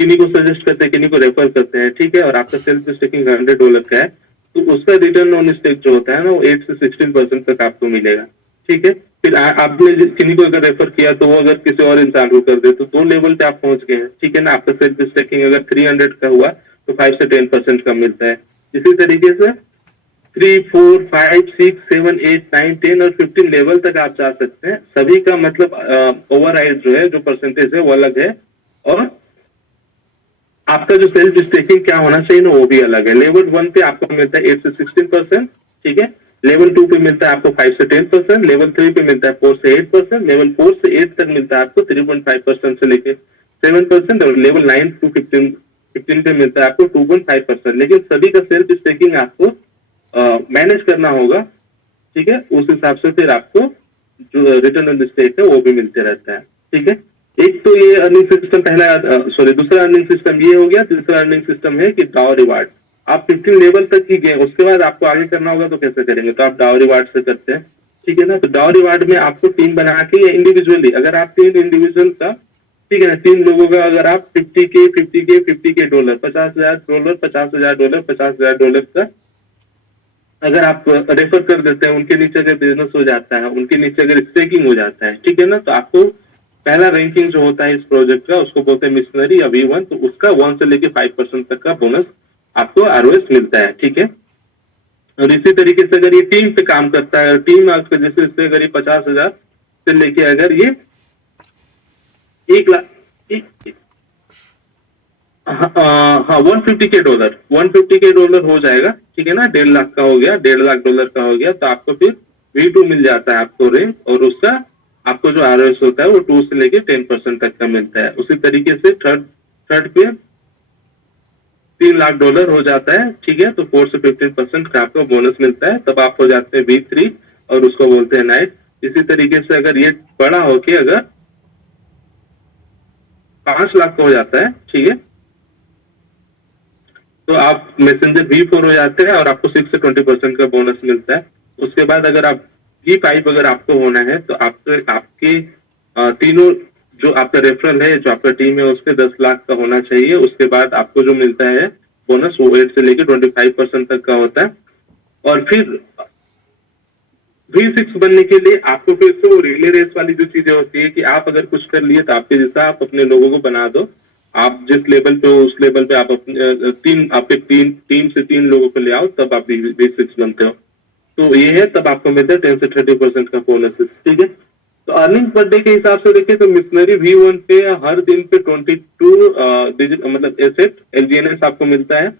किन्हीं को सजेस्ट करते हैं, किन्हीं को रेफर करते हैं, ठीक है, और आपका सेल्फ स्टेकिंग $100 का है, तो उसका रिटर्न ऑन स्टेक जो होता है ना, वो 8 से 16% तक आपको मिलेगा, ठीक है। फिर आपने किन्हीं को अगर रेफर किया तो वो अगर किसी और इंसान को कर दे तो 2 लेवल पे आप पहुंच गए हैं, ठीक है ना। आपका सेल्फ स्टेकिंग अगर 300 का हुआ तो 5 से 10% का मिलता है। इसी तरीके से 3, 4, 5, 6, 7, 8, 9, 10 और 15 लेवल तक आप जा सकते हैं। सभी का मतलब ओवरराइड जो है, जो परसेंटेज है वो अलग है, और आपका जो सेल्फ स्टेकिंग क्या होना चाहिए ना, वो भी अलग है। लेवल 1 पे आपको मिलता है 8 से 16%, ठीक है। लेवल 2 पे मिलता है आपको 5 से 10%, लेवल 3 पे मिलता है 4 से 8%, लेवल 4 से 8 तक मिलता है आपको 3.5% से लेके 7%, और लेवल 9 to 15 पे मिलता है आपको 2.5%। लेकिन सभी का सेल्फ स्टेकिंग आपको मैनेज करना होगा, ठीक है। उस हिसाब से फिर आपको जो रिटर्न ऑन स्टेक है वो भी मिलते रहता है, ठीक है। एक तो ये अर्निंग सिस्टम दूसरा अर्निंग सिस्टम ये हो गया। तीसरा अर्निंग सिस्टम है कि डाउ रिवार्ड। आप 15 लेवल तक ही गए, उसके बाद आपको आगे करना होगा तो कैसे करेंगे, तो आप डाउ रिवार्ड से करते हैं, ठीक है ना। तो डाउ रिवार्ड में आपको टीम बना के या इंडिविजुअली, अगर आप 3 इंडिविजुअल का, ठीक है ना, 3 लोगों का अगर आप $50K $50K $50,000 $50,000 $50,000 का अगर आप रेफर कर देते हैं, उनके नीचे अगर बिजनेस हो जाता है, उनके नीचे अगर स्टेकिंग हो जाता है, ठीक है ना, तो आपको पहला रैंकिंग जो होता है इस प्रोजेक्ट का उसको बोलते हैं मिशनरी या V1, तो उसका 1 से लेके 5% तक का बोनस आपको ROS मिलता है, ठीक है। और इसी तरीके से अगर ये टीम पे काम करता है, टीम आपके जैसे अगर ये 50,000 से लेके अगर ये 1 लाख, हाँ $150K हो जाएगा, ठीक है ना। 1.5 लाख का हो गया, $1.5 लाख का हो गया, तो आपको फिर V2 मिल जाता है आपको रैंक, और उसका आपको जो ROS होता है वो 2 से लेके 10% तक का मिलता है। उसी तरीके से थर्ड पे $3 लाख हो जाता है, ठीक है। तो 4 से 15% का आपको बोनस मिलता है, तब आप हो जाते हैं V3, और उसको बोलते हैं नाइट। इसी तरीके से अगर ये बड़ा होके अगर 5 लाख का हो जाता है, ठीक है, तो आप मैसेंजर V4 हो जाते हैं, और आपको 6 से 20% का बोनस मिलता है। उसके बाद अगर आप V5 अगर आपको होना है, तो आपके तीनों जो आपका रेफरल है, जो आपका टीम है, उसके 10 लाख का होना चाहिए। उसके बाद आपको जो मिलता है बोनस वो 8 से लेके 25% तक का होता है। और फिर V6 बनने के लिए आपको फिर से वो रिले रेस वाली जो चीजें होती है कि आप अगर कुछ कर लिए तो आपके जैसा आप अपने लोगों को बना दो। आप जिस लेवल पे हो उस लेवल पे आप अपने आपके टीम से 3 लोगों को ले आओ, तब आप V6 बनते हो। तो ये है, तब आपको मिलता है 10 से 30% का बोनस, ठीक है। तो अर्निंग पर डे के हिसाब से देखें तो मिशनरी V1 पे हर दिन पे 22 मतलब एसेट LGNS आपको मिलता है,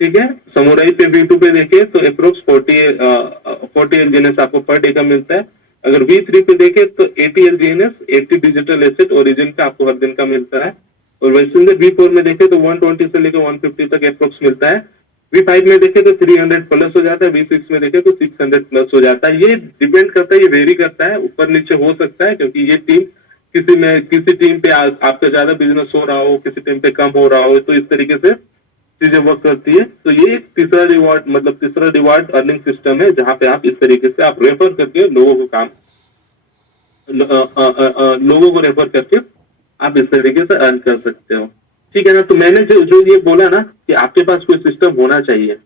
ठीक है। समुराई पे V2 पे देखें तो अप्रोक्स 40 LGNS आपको पर डे का मिलता है। अगर V3 पे देखें तो 80 LGNS 80 डिजिटल एसेट ओरिजिन का आपको हर दिन का मिलता है। और वैसे V4 में देखें तो 120 से लेकर 150 तक अप्रोक्स मिलता है। V5 में देखें तो 300 प्लस हो जाता है, V6 में देखें तो 600 प्लस हो जाता है। ये डिपेंड करता है, ये वेरी करता है, ऊपर नीचे हो सकता है, क्योंकि ये टीम किसी टीम पे आपका ज्यादा बिजनेस हो रहा हो, किसी टीम पे कम हो रहा हो, तो इस तरीके से चीजें वर्क करती है। तो ये एक तीसरा रिवार्ड अर्निंग सिस्टम है, जहां पे आप इस तरीके से आप रेफर करके लोगों को रेफर करके आप इस तरीके से अर्न कर सकते हो, ठीक है ना। तो मैंने जो ये बोला ना कि आपके पास कोई सिस्टम होना चाहिए,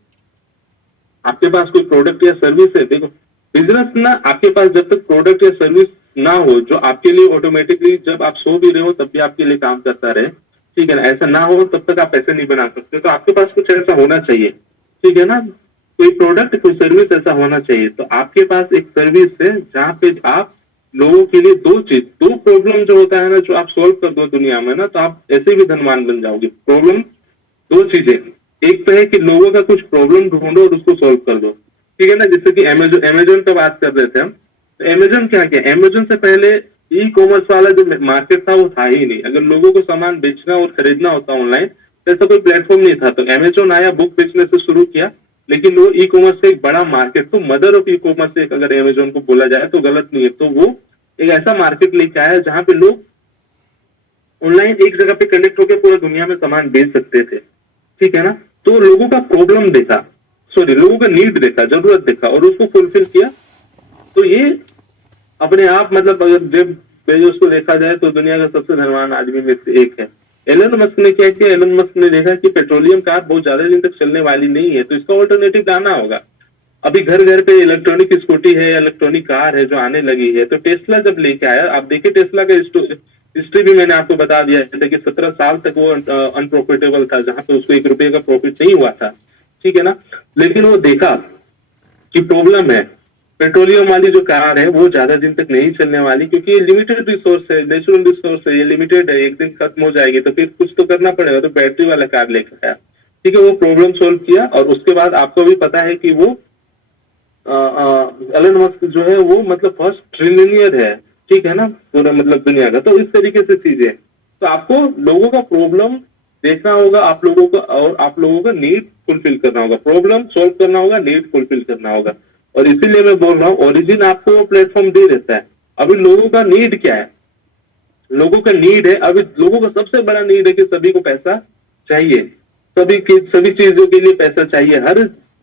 आपके पास कोई प्रोडक्ट या सर्विस है। देखो बिजनेस ना, आपके पास जब तक प्रोडक्ट या सर्विस ना हो जो आपके लिए ऑटोमेटिकली जब आप सो भी रहे हो तब भी आपके लिए काम करता रहे, ठीक है ना, ऐसा ना हो तब तक आप पैसे नहीं बना सकते। तो आपके पास कुछ ऐसा होना चाहिए, ठीक है ना, कोई प्रोडक्ट कोई सर्विस ऐसा होना चाहिए। तो आपके पास एक सर्विस है जहाँ पे आप लोगों के लिए दो प्रॉब्लम जो होता है ना, जो आप सोल्व कर दो दुनिया में ना, तो आप ऐसे भी धनवान बन जाओगे। प्रॉब्लम 2 चीजें, एक तो है कि लोगों का कुछ प्रॉब्लम ढूंढो और उसको सोल्व कर दो, ठीक है ना। जैसे कि अमेजोन का बात कर रहे थे हम, तो अमेजोन क्या किया, अमेजोन से पहले ई कॉमर्स वाला जो मार्केट था वो था ही नहीं। अगर लोगों को सामान बेचना और खरीदना होता ऑनलाइन तो ऐसा कोई प्लेटफॉर्म नहीं था। तो अमेजोन आया, बुक बेचने से शुरू किया, लेकिन वो ई कॉमर्स का एक बड़ा मार्केट, तो मदर ऑफ ई कॉमर्स से अगर अमेजोन को बोला जाए तो गलत नहीं है। तो वो एक ऐसा मार्केट लेके आया जहां पे लोग ऑनलाइन एक जगह पे कनेक्ट होकर पूरी दुनिया में सामान बेच सकते थे, ठीक है ना। तो लोगों का प्रॉब्लम देखा, सॉरी लोगों का नीड देखा, जरूरत देखा और उसको फुलफिल किया। तो ये अपने आप मतलब अगर जेफ बेजोस को देखा जाए तो दुनिया का सबसे धनवान आदमी में से एक है। एलन मस्क ने क्या किया, एलन मस्क ने देखा कि पेट्रोलियम कार बहुत ज्यादा दिन तक चलने वाली नहीं है, तो इसका ऑल्टरनेटिव लाना होगा। अभी घर घर पे इलेक्ट्रॉनिक स्कूटी है, इलेक्ट्रॉनिक कार है जो आने लगी है। तो टेस्ला जब लेके आया, आप देखिए टेस्ला का हिस्ट्री भी मैंने आपको बता दिया था कि 17 साल तक वो अनप्रॉफिटेबल था, जहां पे उसको 1 रुपए का प्रॉफिट नहीं हुआ था, ठीक है ना। लेकिन वो देखा कि प्रॉब्लम है, पेट्रोलियम वाली जो कार है वो ज्यादा दिन तक नहीं चलने वाली, क्योंकि ये लिमिटेड रिसोर्स है, नेचुरल रिसोर्स है, ये लिमिटेड है, एक दिन खत्म हो जाएगी तो फिर कुछ तो करना पड़ेगा। तो बैटरी वाला कार लेकर आया, ठीक है। वो प्रॉब्लम सोल्व किया और उसके बाद आपको भी पता है कि वो एलन मस्क जो है वो मतलब फर्स्ट ट्रिलियनियर है, ठीक है ना, पूरा मतलब दुनिया का। तो इस तरीके से चीजें, तो आपको लोगों का प्रॉब्लम देखना होगा, आप लोगों का, और आप लोगों का नीड फुलफिल करना होगा, प्रॉब्लम सोल्व करना होगा, नीड फुलफिल करना होगा। और इसीलिए मैं बोल रहा हूँ ओरिजिन आपको वो प्लेटफॉर्म दे देता है। अभी लोगों का नीड क्या है, लोगों का नीड है, अभी लोगों का सबसे बड़ा नीड है कि सभी को पैसा चाहिए, सभी चीजों के लिए पैसा चाहिए। हर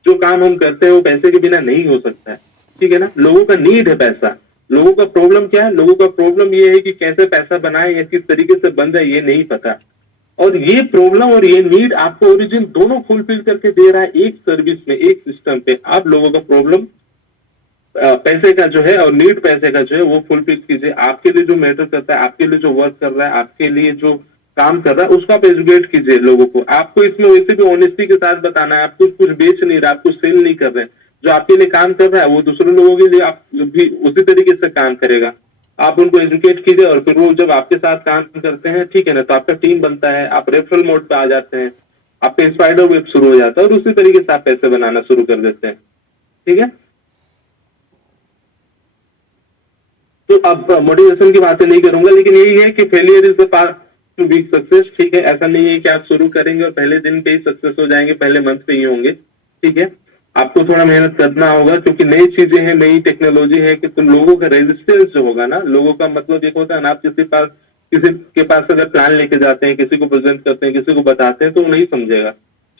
जो काम हम करते हैं वो पैसे के बिना नहीं हो सकता है, ठीक है ना। लोगों का नीड है पैसा। लोगों का प्रॉब्लम क्या है, लोगों का प्रॉब्लम ये है कि कैसे पैसा बनाए या किस तरीके से बन जाए ये नहीं पता। और ये प्रॉब्लम और ये नीड आपको ओरिजिन दोनों फुलफिल करके दे रहा है एक सर्विस में, एक सिस्टम पे। आप लोगों का प्रॉब्लम पैसे का जो है और नीड पैसे का जो है वो फुलफिल कीजिए। आपके लिए जो मैटर करता है, आपके लिए जो वर्क कर रहा है, आपके लिए जो काम कर रहा है, उसको आप एजुकेट कीजिए लोगों को। आपको इसमें वैसे भी ऑनेस्टी के साथ बताना है, आप कुछ बेच नहीं रहे, आप कुछ सेल नहीं कर रहे हैं। जो आपके लिए काम कर रहा है वो दूसरे लोगों के लिए आप भी उसी तरीके से काम करेगा। आप उनको एजुकेट कीजिए और फिर वो जब आपके साथ काम करते हैं, ठीक है ना, तो आपका टीम बनता है, आप रेफरल मोड पे आ जाते हैं, आपका स्पाइडर वेब शुरू हो जाता है और उसी तरीके से आप पैसे बनाना शुरू कर देते हैं, ठीक है। तो अब मोटिवेशन की बातें नहीं करूंगा, लेकिन यही है कि failure is the path to big success, ठीक है। ऐसा नहीं है कि आप शुरू करेंगे और पहले दिन पे ही सक्सेस हो जाएंगे, पहले मंथ पे ही होंगे, ठीक है। आपको थोड़ा मेहनत करना होगा, क्योंकि नई चीजें हैं, नई टेक्नोलॉजी है, कि तो लोगों का रेजिस्टेंस जो होगा ना, लोगों का मतलब एक होता है ना, आप किसी के पास अगर प्लान लेके जाते हैं, किसी को प्रेजेंट करते हैं, किसी को बताते हैं, तो वो नहीं समझेगा,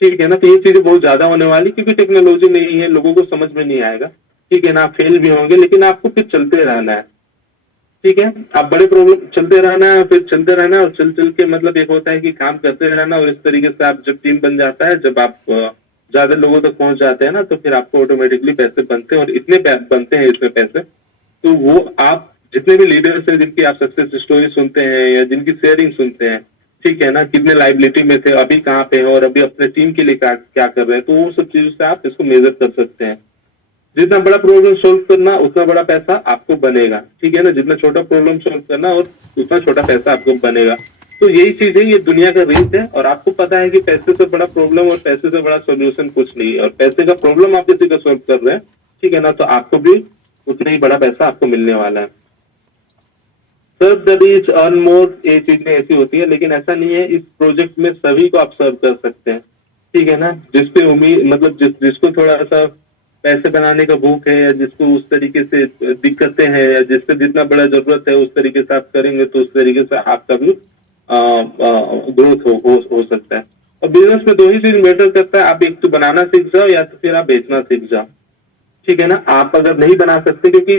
ठीक है ना। तो ये चीजें बहुत ज्यादा होने वाली, क्योंकि टेक्नोलॉजी नहीं है, लोगों को समझ में नहीं आएगा, ठीक है ना। आप फेल भी होंगे, लेकिन आपको फिर चलते रहना है, ठीक है। आप बड़े प्रॉब्लम चलते रहना है, फिर चलते रहना है, और चल चल के मतलब एक होता है कि काम करते रहना। और इस तरीके से आप जब टीम बन जाता है, जब आप ज्यादा लोगों तक पहुंच जाते हैं ना, तो फिर आपको ऑटोमेटिकली पैसे बनते हैं, और इतने बनते हैं इसमें पैसे, तो वो आप जितने भी लीडर्स हैं जिनकी आप सक्सेस स्टोरी सुनते हैं या जिनकी शेयरिंग सुनते हैं, ठीक है ना, कितने लाइबिलिटी में थे, अभी कहाँ पे हैं और अभी अपने टीम के लिए क्या कर रहे हैं, तो वो सब चीजों से आप इसको मेजर कर सकते हैं। जितना बड़ा प्रॉब्लम सोल्व करना उतना बड़ा पैसा आपको बनेगा, ठीक है ना। जितना छोटा प्रॉब्लम सोल्व करना और उतना छोटा पैसा आपको बनेगा। तो यही चीज है, ये दुनिया का रीत है। और आपको पता है कि पैसे से बड़ा प्रॉब्लम और पैसे से बड़ा सोल्यूशन कुछ नहीं है। और पैसे का प्रॉब्लम आप किसी का सोल्व कर रहे हैं, ठीक है ना, तो आपको भी उतना ही बड़ा पैसा आपको मिलने वाला है। Serve the rich earn more, ये चीजें ऐसी होती है, लेकिन ऐसा नहीं है। इस प्रोजेक्ट में सभी को आप सर्व कर सकते हैं, ठीक है ना। जिसपे उम्मीद मतलब जिसको थोड़ा सा पैसे बनाने का भूख है, या जिसको उस तरीके से दिक्कतें हैं, या जिससे जितना बड़ा जरूरत है उस तरीके से आप करेंगे, तो उस तरीके से आपका भी ग्रोथ हो सकता है। और बिजनेस में दो ही चीज मैटर करता है, आप एक तो बनाना सीख जाओ या तो फिर आप बेचना सीख जाओ, ठीक है ना। आप अगर नहीं बना सकते, क्योंकि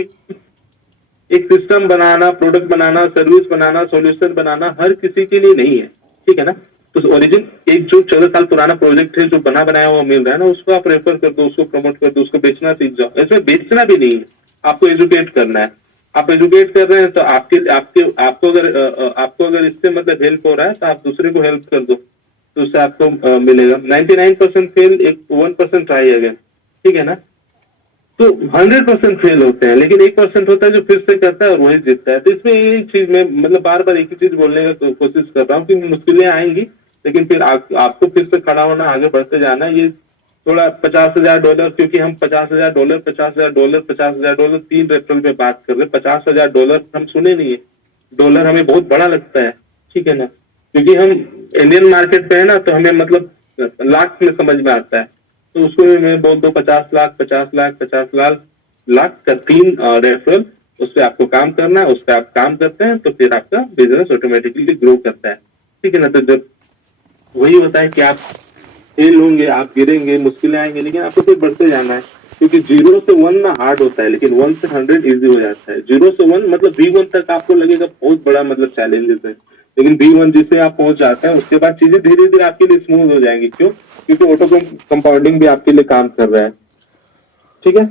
एक सिस्टम बनाना, प्रोडक्ट बनाना, सर्विस बनाना, सॉल्यूशन बनाना हर किसी के लिए नहीं है, ठीक है ना। तो ओरिजिन एक जो 14 साल पुराना प्रोजेक्ट है जो बना बनाया हुआ मिल रहा है ना, उसको आप रेफर कर दो, उसको प्रमोट कर दो, उसको बेचना सीख जाओ। इसमें बेचना भी नहीं है, आपको एजुकेट करना है। आप एजुकेट कर रहे हैं तो आपको अगर इससे मतलब हेल्प हो रहा है, तो आप दूसरे को हेल्प कर दो, तो उससे आपको मिलेगा। 99% फेल, एक 1% ट्राई अगेन, ठीक है ना। तो 100% फेल होते हैं, लेकिन 1% होता है जो फिर से करता है और वही जीतता है। तो इसमें यही चीज मैं मतलब बार बार एक ही चीज बोलने का कोशिश कर रहा हूँ कि मुश्किलें आएंगी, लेकिन फिर आपको फिर से खड़ा होना, आगे बढ़ते जाना। ये थोड़ा $50,000, क्योंकि हम $50,000, $50,000, $50,000 3 रेफरल पे बात कर रहे हैं। $50,000 हम सुने नहीं है, डॉलर हमें बहुत बड़ा लगता है, ठीक है ना, क्योंकि हम इंडियन मार्केट पे है ना, तो हमें मतलब लाख में समझ में आता है। तो उसको मैं बोल दो 50 लाख, 50 लाख, 50 लाख का 3 रेफरल, उस पर आपको काम करना है, उस पर आप काम करते हैं तो फिर आपका बिजनेस ऑटोमेटिकली ग्रो करता है, ठीक है ना। तो जब वही होता है कि आप फेल होंगे, आप गिरेंगे, मुश्किलें आएंगे, लेकिन आपको फिर बढ़ते जाना है, क्योंकि 0 से 1 ना हार्ड होता है, लेकिन 1 से 100 इजी हो जाता है। 0 से 1 मतलब B1 तक आपको लगेगा बहुत बड़ा मतलब चैलेंजेस है, लेकिन B1 जिससे आप पहुंच जाते हैं उसके बाद चीजें धीरे धीरे आपके लिए स्मूथ हो जाएंगी। क्यों? क्योंकि ऑटो कंपाउंडिंग भी आपके लिए काम कर रहा है, ठीक है।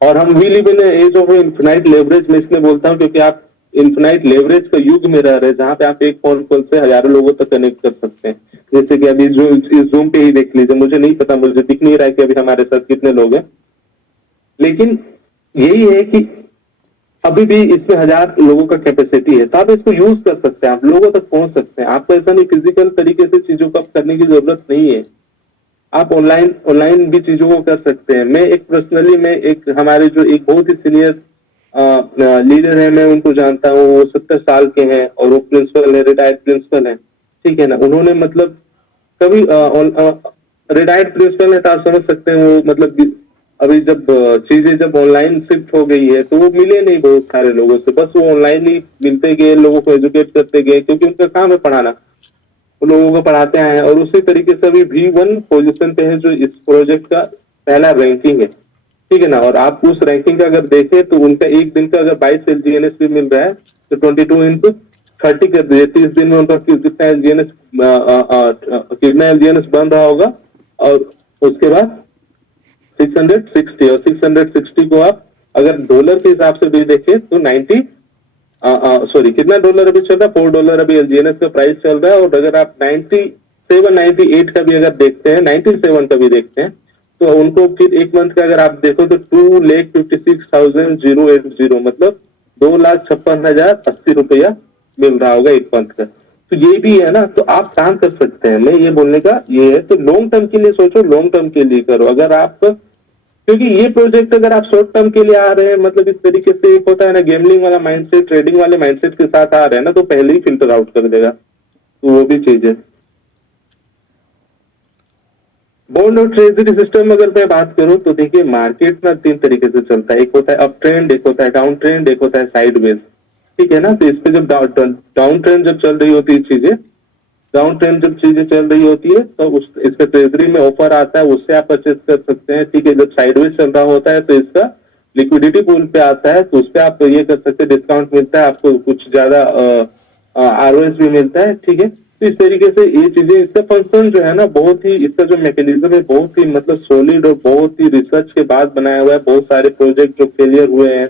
और हम we live in age of infinite leverage, मैं इसलिए बोलता हूँ क्योंकि आप इन्फिनाइट लेवरेज का युग में रह रहे हैं, जहां पे आप एक फोन कॉल से हजारों लोगों तक कनेक्ट कर सकते हैं। जैसे कि अभी जो इस जूम पे ही देख लीजिए, मुझे नहीं पता, मुझे दिख नहीं रहा है कि अभी हमारे साथ कितने लोग हैं, लेकिन यही है कि अभी भी इसमें 1000 लोगों का कैपेसिटी है, तो आप इसको यूज कर सकते हैं, आप लोगों तक पहुंच सकते हैं। आपको ऐसा नहीं फिजिकल तरीके से चीजों को करने की जरूरत नहीं है, आप ऑनलाइन ऑनलाइन भी चीजों को कर सकते हैं। मैं एक पर्सनली, मैं एक हमारे जो एक बहुत ही सीनियर लीडर है, मैं उनको जानता हूँ, वो 70 साल के हैं और वो प्रिंसिपल है, रिटायर्ड प्रिंसिपल है, ठीक है ना। उन्होंने मतलब कभी रिटायर्ड प्रिंसिपल है तो आप समझ सकते हैं वो मतलब अभी जब चीजें जब ऑनलाइन शिफ्ट हो गई है तो वो मिले नहीं बहुत सारे लोगों से, बस वो ऑनलाइन ही मिलते गए, लोगों को एजुकेट करते गए, क्योंकि उनका काम है पढ़ाना, वो लोगों को पढ़ाते आए हैं। और उसी तरीके से अभी B1 पोजीशन पे है जो इस प्रोजेक्ट का पहला रैंकिंग है, ठीक है ना। और आप उस रैंकिंग का अगर देखें तो उनका एक दिन का अगर 22 LGNS भी मिल रहा है तो 22 into 30 कर दिए, 30 दिन में उनका कितना एलजीएनएस बन रहा होगा। और उसके बाद 660, और 660 को आप अगर डॉलर के हिसाब से भी देखें तो 90 सॉरी कितना डॉलर अभी चल रहा है, $4 अभी एलजीएनएस का प्राइस चल रहा है। और अगर आप 97 98 का भी अगर देखते हैं, 97 का भी देखते हैं, तो उनको फिर एक मंथ का अगर आप देखो तो 2,56,080, मतलब 2,56,080 रुपया मिल रहा होगा एक मंथ का। तो ये भी है ना, तो आप काम कर सकते हैं। मैं ये बोलने का ये है, तो लॉन्ग टर्म के लिए सोचो, लॉन्ग टर्म के लिए करो। अगर आप, क्योंकि ये प्रोजेक्ट अगर आप शॉर्ट टर्म के लिए आ रहे हैं, मतलब इस तरीके से एक होता है ना गेमलिंग वाला माइंडसेट, ट्रेडिंग वाले माइंडसेट के साथ आ रहे हैं ना, तो पहले ही फिल्टर आउट कर देगा, तो वो भी चीज है। बॉन्ड और ट्रेजरी सिस्टम अगर मैं बात करूं तो देखिए मार्केट में 3 तरीके से चलता है, एक होता है अप ट्रेंड, एक होता है डाउन ट्रेंड, एक होता है साइडवेज, ठीक है ना। तो इस पे जब डाउन ट्रेंड जब चल रही होती है चीजें, डाउन ट्रेंड जब चीजें चल रही होती है तो उस इसका ट्रेजरी में ऑफर आता है, उससे आप परचेज कर सकते हैं, ठीक है। जब साइडवेज चल रहा होता है तो इसका लिक्विडिटी पूल पे आता है, तो उस पर आप ये कर सकते हैं, डिस्काउंट मिलता है आपको, कुछ ज्यादा आरओएस भी मिलता है, ठीक है। तो इस तरीके से ये चीजें, इसका फंक्शन जो है ना बहुत ही, इसका जो मैकेनिज्म है बहुत ही मतलब सॉलिड और बहुत ही रिसर्च के बाद बनाया हुआ है। बहुत सारे प्रोजेक्ट जो फेलियर हुए हैं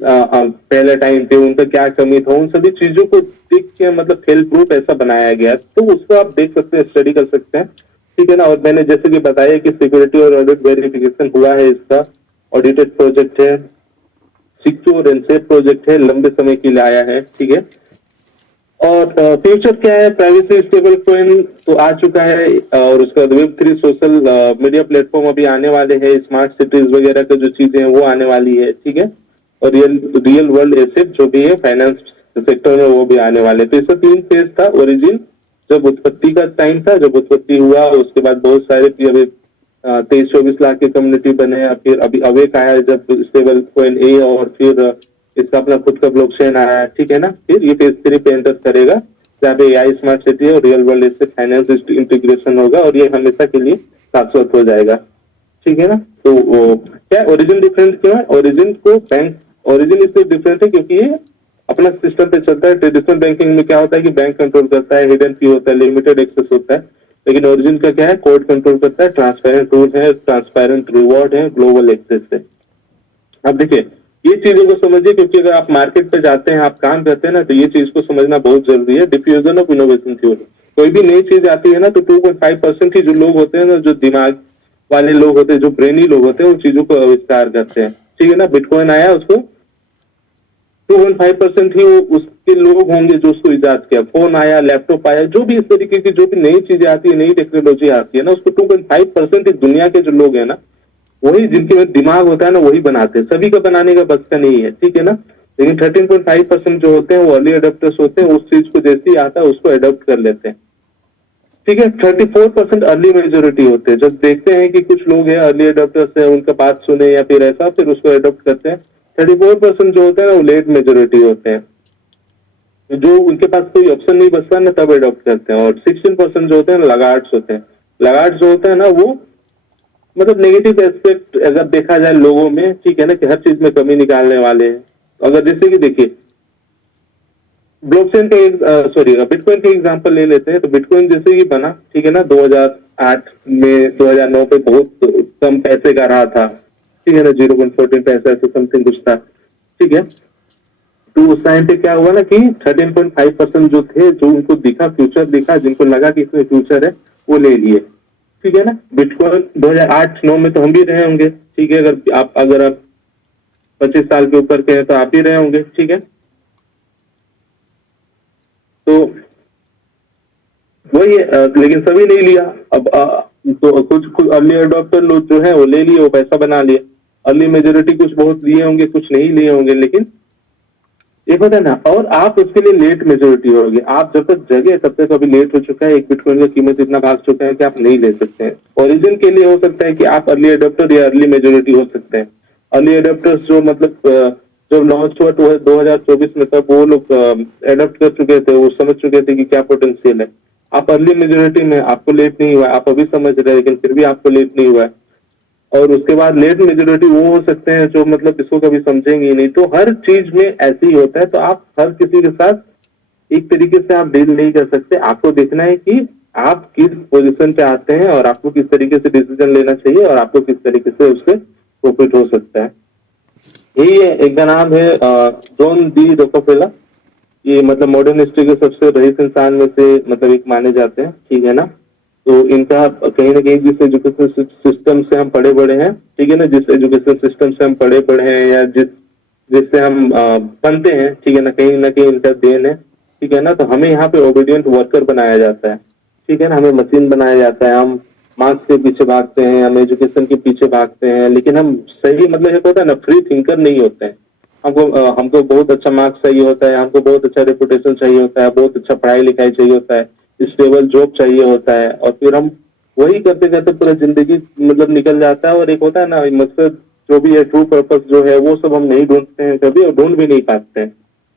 पहले टाइम पे, उनका क्या कमी था, उन सभी चीजों को देख के मतलब फेल प्रूफ ऐसा बनाया गया, तो उसको आप देख सकते हैं, स्टडी कर सकते हैं, ठीक है ना। और मैंने जैसे कि बताया कि सिक्योरिटी और ऑडिट वेरिफिकेशन हुआ है, इसका ऑडिटेड प्रोजेक्ट है, सिक्योर एंड सेफ प्रोजेक्ट है, लंबे समय के लिए आया है, ठीक है। और फ्यूचर क्या है, प्राइवेसी स्टेबल कॉइन तो आ चुका है, और उसका Web3 सोशल मीडिया प्लेटफॉर्म अभी आने वाले हैं, स्मार्ट सिटीज वगैरह का जो चीजें हैं वो आने वाली है, ठीक है। और रियल वर्ल्ड एसेट जो भी है फाइनेंस सेक्टर में वो भी आने वाले। तो इसका 3 फेज था। ओरिजिन जब उत्पत्ति का टाइम था, जब उत्पत्ति हुआ, उसके बाद बहुत सारे अभी 23-24 लाख की कम्युनिटी बने, फिर अभी अवेक आया जब स्टेबल कॉइन ए, और फिर इसका अपना खुद का ब्लॉकचेन आया, ठीक है ना। फिर ये फेज 3 पे एंटर करेगा, जहाँ पे एआई स्मार्ट सिटी और real world asset finance integration होगा, और ये हमेशा के लिए शाश्वत हो जाएगा, ठीक है ना। तो क्या ओरिजिन डिफरेंट क्यों है? ओरिजिन को बैंक, ओरिजिन इसलिए डिफरेंट है क्योंकि ये अपना सिस्टम पे चलता है। ट्रेडिशनल बैंकिंग में क्या होता है कि बैंक कंट्रोल करता है, हिडन फी होता है, लिमिटेड एक्सेस होता है, लेकिन ओरिजिन का क्या है, कोड कंट्रोल करता है, ट्रांसपेरेंट रूल है, ट्रांसपेरेंट रिवॉर्ड है, ग्लोबल एक्सेस है। अब देखिए ये चीजों को समझिए, क्योंकि अगर आप मार्केट पे जाते हैं, आप काम करते हैं ना, तो ये चीज को समझना बहुत जरूरी है। डिफ्यूजन ऑफ इनोवेशन थ्योरी, कोई भी नई चीज आती है ना तो 2.5% ही जो लोग होते हैं ना, जो दिमाग वाले लोग होते हैं, जो ब्रेनी लोग होते हैं, वो चीजों को आविष्कार करते हैं, ठीक है ना। बिटकॉइन आया, उसको 2.5% ही वो उसके लोग होंगे जो उसको इजाद किया। फोन आया, लैपटॉप आया, जो भी इस तरीके की जो भी नई चीजें आती है, नई टेक्नोलॉजी आती है ना, उसको 2.5% ही दुनिया के जो लोग हैं ना, वही जिनके में दिमाग होता है ना, वही बनाते हैं। सभी का बनाने का बस का नहीं है, ठीक है ना। लेकिन 13.5% जो होते हैं वो अर्ली अडोप्टर्स होते हैं, उस चीज को जैसे ही आता है उसको अडोप्ट कर लेते हैं, ठीक है। 34% अर्ली मेजोरिटी होते हैं, जब देखते हैं कि कुछ लोग हैं अर्ली अडोप्टर्स है, उनका बात सुने या फिर ऐसा, फिर उसको अडोप्ट करते हैं। 34% जो होते हैं ना वो लेट मेजोरिटी होते हैं, जो उनके पास कोई ऑप्शन नहीं बचता ना तब अडॉप्ट करते हैं। और 16% जो होते हैं लगार्ड्स होते हैं। लगार्ड्स जो होते हैं ना वो मतलब नेगेटिव एस्पेक्ट अगर देखा जाए लोगों में, ठीक है ना, कि हर चीज में कमी निकालने वाले हैं। अगर जैसे कि देखिए ब्लॉकचेन का सॉरी बिटकॉइन का एग्जांपल ले लेते हैं, तो बिटकॉइन जैसे ही बना, ठीक है ना, 2008 में 2009 पे बहुत कम पैसे का रहा था, ठीक है ना, 0.14 पैसा ऐसे समथिंग कुछ था, ठीक है। तो उस टाइम पे क्या हुआ ना कि 13.5% जो थे, जो उनको दिखा फ्यूचर दिखा, जिनको लगा कि इसमें फ्यूचर है, वो ले लिए, ठीक है ना। बिटकॉइन 2008-9 में तो हम भी रहे होंगे, ठीक है, अगर आप 25 साल के ऊपर के हैं तो आप ही रहे होंगे, ठीक है। तो वही है, लेकिन सभी नहीं लिया। अब तो कुछ अर्ली अडॉप्टर लोग जो है वो ले लिए, वो पैसा बना लिया। अर्ली मेजोरिटी कुछ बहुत लिए होंगे, कुछ नहीं लिए होंगे, लेकिन ये पता है ना। और आप उसके लिए लेट मेजोरिटी होगी। आप जब तक जगे तब तक अभी लेट हो चुका है, एक बिटकॉइन का कीमत इतना भाग चुका है कि आप नहीं ले सकते हैं। ओरिजिन के लिए हो सकता है कि आप अर्ली अडॉप्टर या अर्ली मेजोरिटी हो सकते हैं। अर्ली अडॉप्टर्स जो मतलब जब लॉन्च हुआ 2024 में, तब वो लोग एडॉप्ट कर चुके थे, वो समझ चुके थे कि क्या पोटेंशियल है। आप अर्ली मेजोरिटी में, आपको लेट नहीं हुआ, आप अभी समझ रहे हैं लेकिन फिर भी आपको लेट नहीं हुआ है। और उसके बाद लेट मेजोरिटी वो हो सकते हैं जो मतलब इसको कभी समझेंगे ही नहीं। तो हर चीज में ऐसे ही होता है। तो आप हर किसी के साथ एक तरीके से आप डील नहीं कर सकते। आपको देखना है कि आप किस पोजीशन पे आते हैं और आपको किस तरीके से डिसीजन लेना चाहिए और आपको किस तरीके से उससे प्रॉफिट हो सकता है। यही है, एक का नाम है जॉन डी रोकफेलर। ये मतलब मॉडर्न हिस्ट्री के सबसे रईस इंसान में से मतलब एक माने जाते हैं, ठीक है ना। तो इनका कहीं ना कहीं जिस एजुकेशन सिस्टम से हम पढ़े बड़े हैं, ठीक है ना, जिस एजुकेशन सिस्टम से हम पढ़े पढ़े हैं या जिससे हम बनते हैं, ठीक है ना कहीं इनका देन है, ठीक है ना। तो हमें यहाँ पे ओबीडियंट वर्कर बनाया जाता है, ठीक है ना, हमें मशीन बनाया जाता है। हम मार्क्स के पीछे भागते हैं, हम एजुकेशन के पीछे भागते हैं, लेकिन हम सही मतलब एक होता है ना फ्री थिंकर नहीं होते हैं। हमको बहुत अच्छा मार्क्स चाहिए होता है, हमको बहुत अच्छा रेपुटेशन चाहिए होता है, बहुत अच्छा पढ़ाई लिखाई चाहिए होता है, स्टेबल जॉब चाहिए होता है। और फिर हम वही करते करते पूरा जिंदगी मतलब निकल जाता है। और एक होता है ना मकसद जो भी है, ट्रू पर्पस जो है, वो सब हम नहीं ढूंढते हैं कभी और ढूंढ भी नहीं पाते हैं,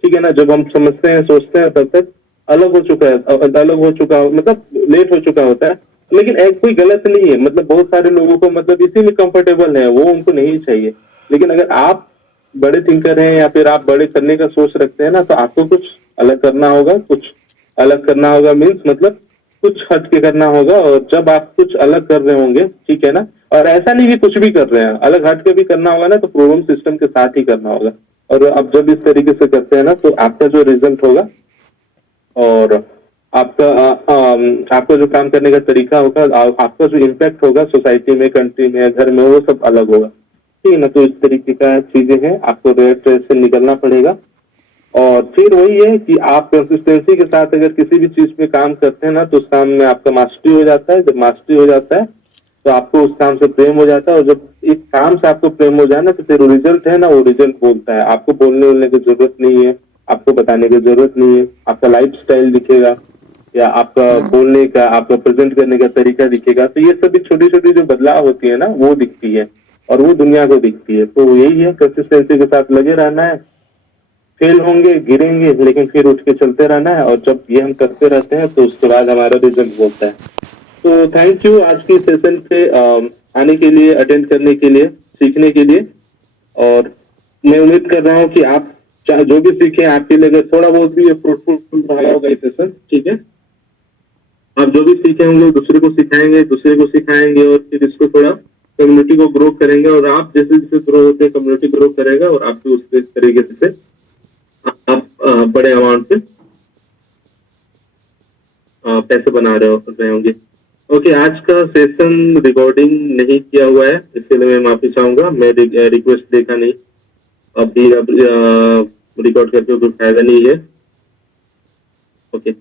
ठीक है ना। जब हम समझते हैं सोचते हैं तब तक अलग हो चुका है, अलग हो चुका मतलब लेट हो चुका होता है। लेकिन एक कोई गलत नहीं है, मतलब बहुत सारे लोगों को मतलब इसी में कंफर्टेबल है, वो उनको नहीं चाहिए। लेकिन अगर आप बड़े थिंकर हैं या फिर आप बड़े करने का सोच रखते हैं ना, तो आपको कुछ अलग करना होगा। कुछ अलग करना होगा मीन्स मतलब कुछ हट के करना होगा। और जब आप कुछ अलग कर रहे होंगे, ठीक है ना, और ऐसा नहीं कि कुछ भी कर रहे हैं, अलग हट के भी करना होगा ना, तो प्रूवन सिस्टम के साथ ही करना होगा। और अब जब इस तरीके से करते हैं ना, तो आपका जो रिजल्ट होगा और आपका जो काम करने का तरीका होगा, आपका जो इम्पैक्ट होगा सोसाइटी में, कंट्री में, घर में, वो सब अलग होगा, ठीक है ना। तो इस तरीके का चीजें हैं, आपको रेट से निकलना पड़ेगा। और फिर वही है कि आप कंसिस्टेंसी के साथ अगर किसी भी चीज पे काम करते हैं ना, तो उस काम में आपका मास्टरी हो जाता है। जब मास्टरी हो जाता है तो आपको उस काम से प्रेम हो जाता है। और जब एक काम से आपको प्रेम हो जाए ना, तो फिर रिजल्ट है ना, वो रिजल्ट बोलता है। आपको बोलने वोलने की जरूरत नहीं है, आपको बताने की जरूरत नहीं है। आपका लाइफ स्टाइल दिखेगा या आपका बोलने का, आपका प्रेजेंट करने का तरीका दिखेगा। तो ये सभी छोटी छोटी जो बदलाव होती है ना, वो दिखती है और वो दुनिया को दिखती है। तो यही है, कंसिस्टेंसी के साथ लगे रहना है। फेल होंगे, गिरेंगे, लेकिन फिर उठ के चलते रहना है। और जब ये हम करते रहते हैं तो उसके बाद हमारा रिजल्ट बोलता है। तो थैंक यू आज की सेशन पे आने के लिए, अटेंड करने के लिए, सीखने के लिए। और मैं उम्मीद कर रहा हूँ कि आप चाहे जो भी सीखे आपके लिए अगर थोड़ा बहुत भी फ्रूटफुल रहा होगा ये सेशन, ठीक है। आप जो भी सीखे होंगे दूसरे को सिखाएंगे, दूसरे को सिखाएंगे और फिर इसको थोड़ा कम्युनिटी को ग्रो करेंगे। और आप जैसे जैसे ग्रो होते हैं, कम्युनिटी ग्रो करेगा और आप भी उस तरीके से आप बड़े अमाउंट पे पैसे बना रहे होंगे। ओके, आज का सेशन रिकॉर्डिंग नहीं किया हुआ है, इसके लिए मैं माफी चाहूंगा। मैं रिक्वेस्ट देखा नहीं, अभी अब रिकॉर्ड करके कोई फायदा नहीं है। ओके।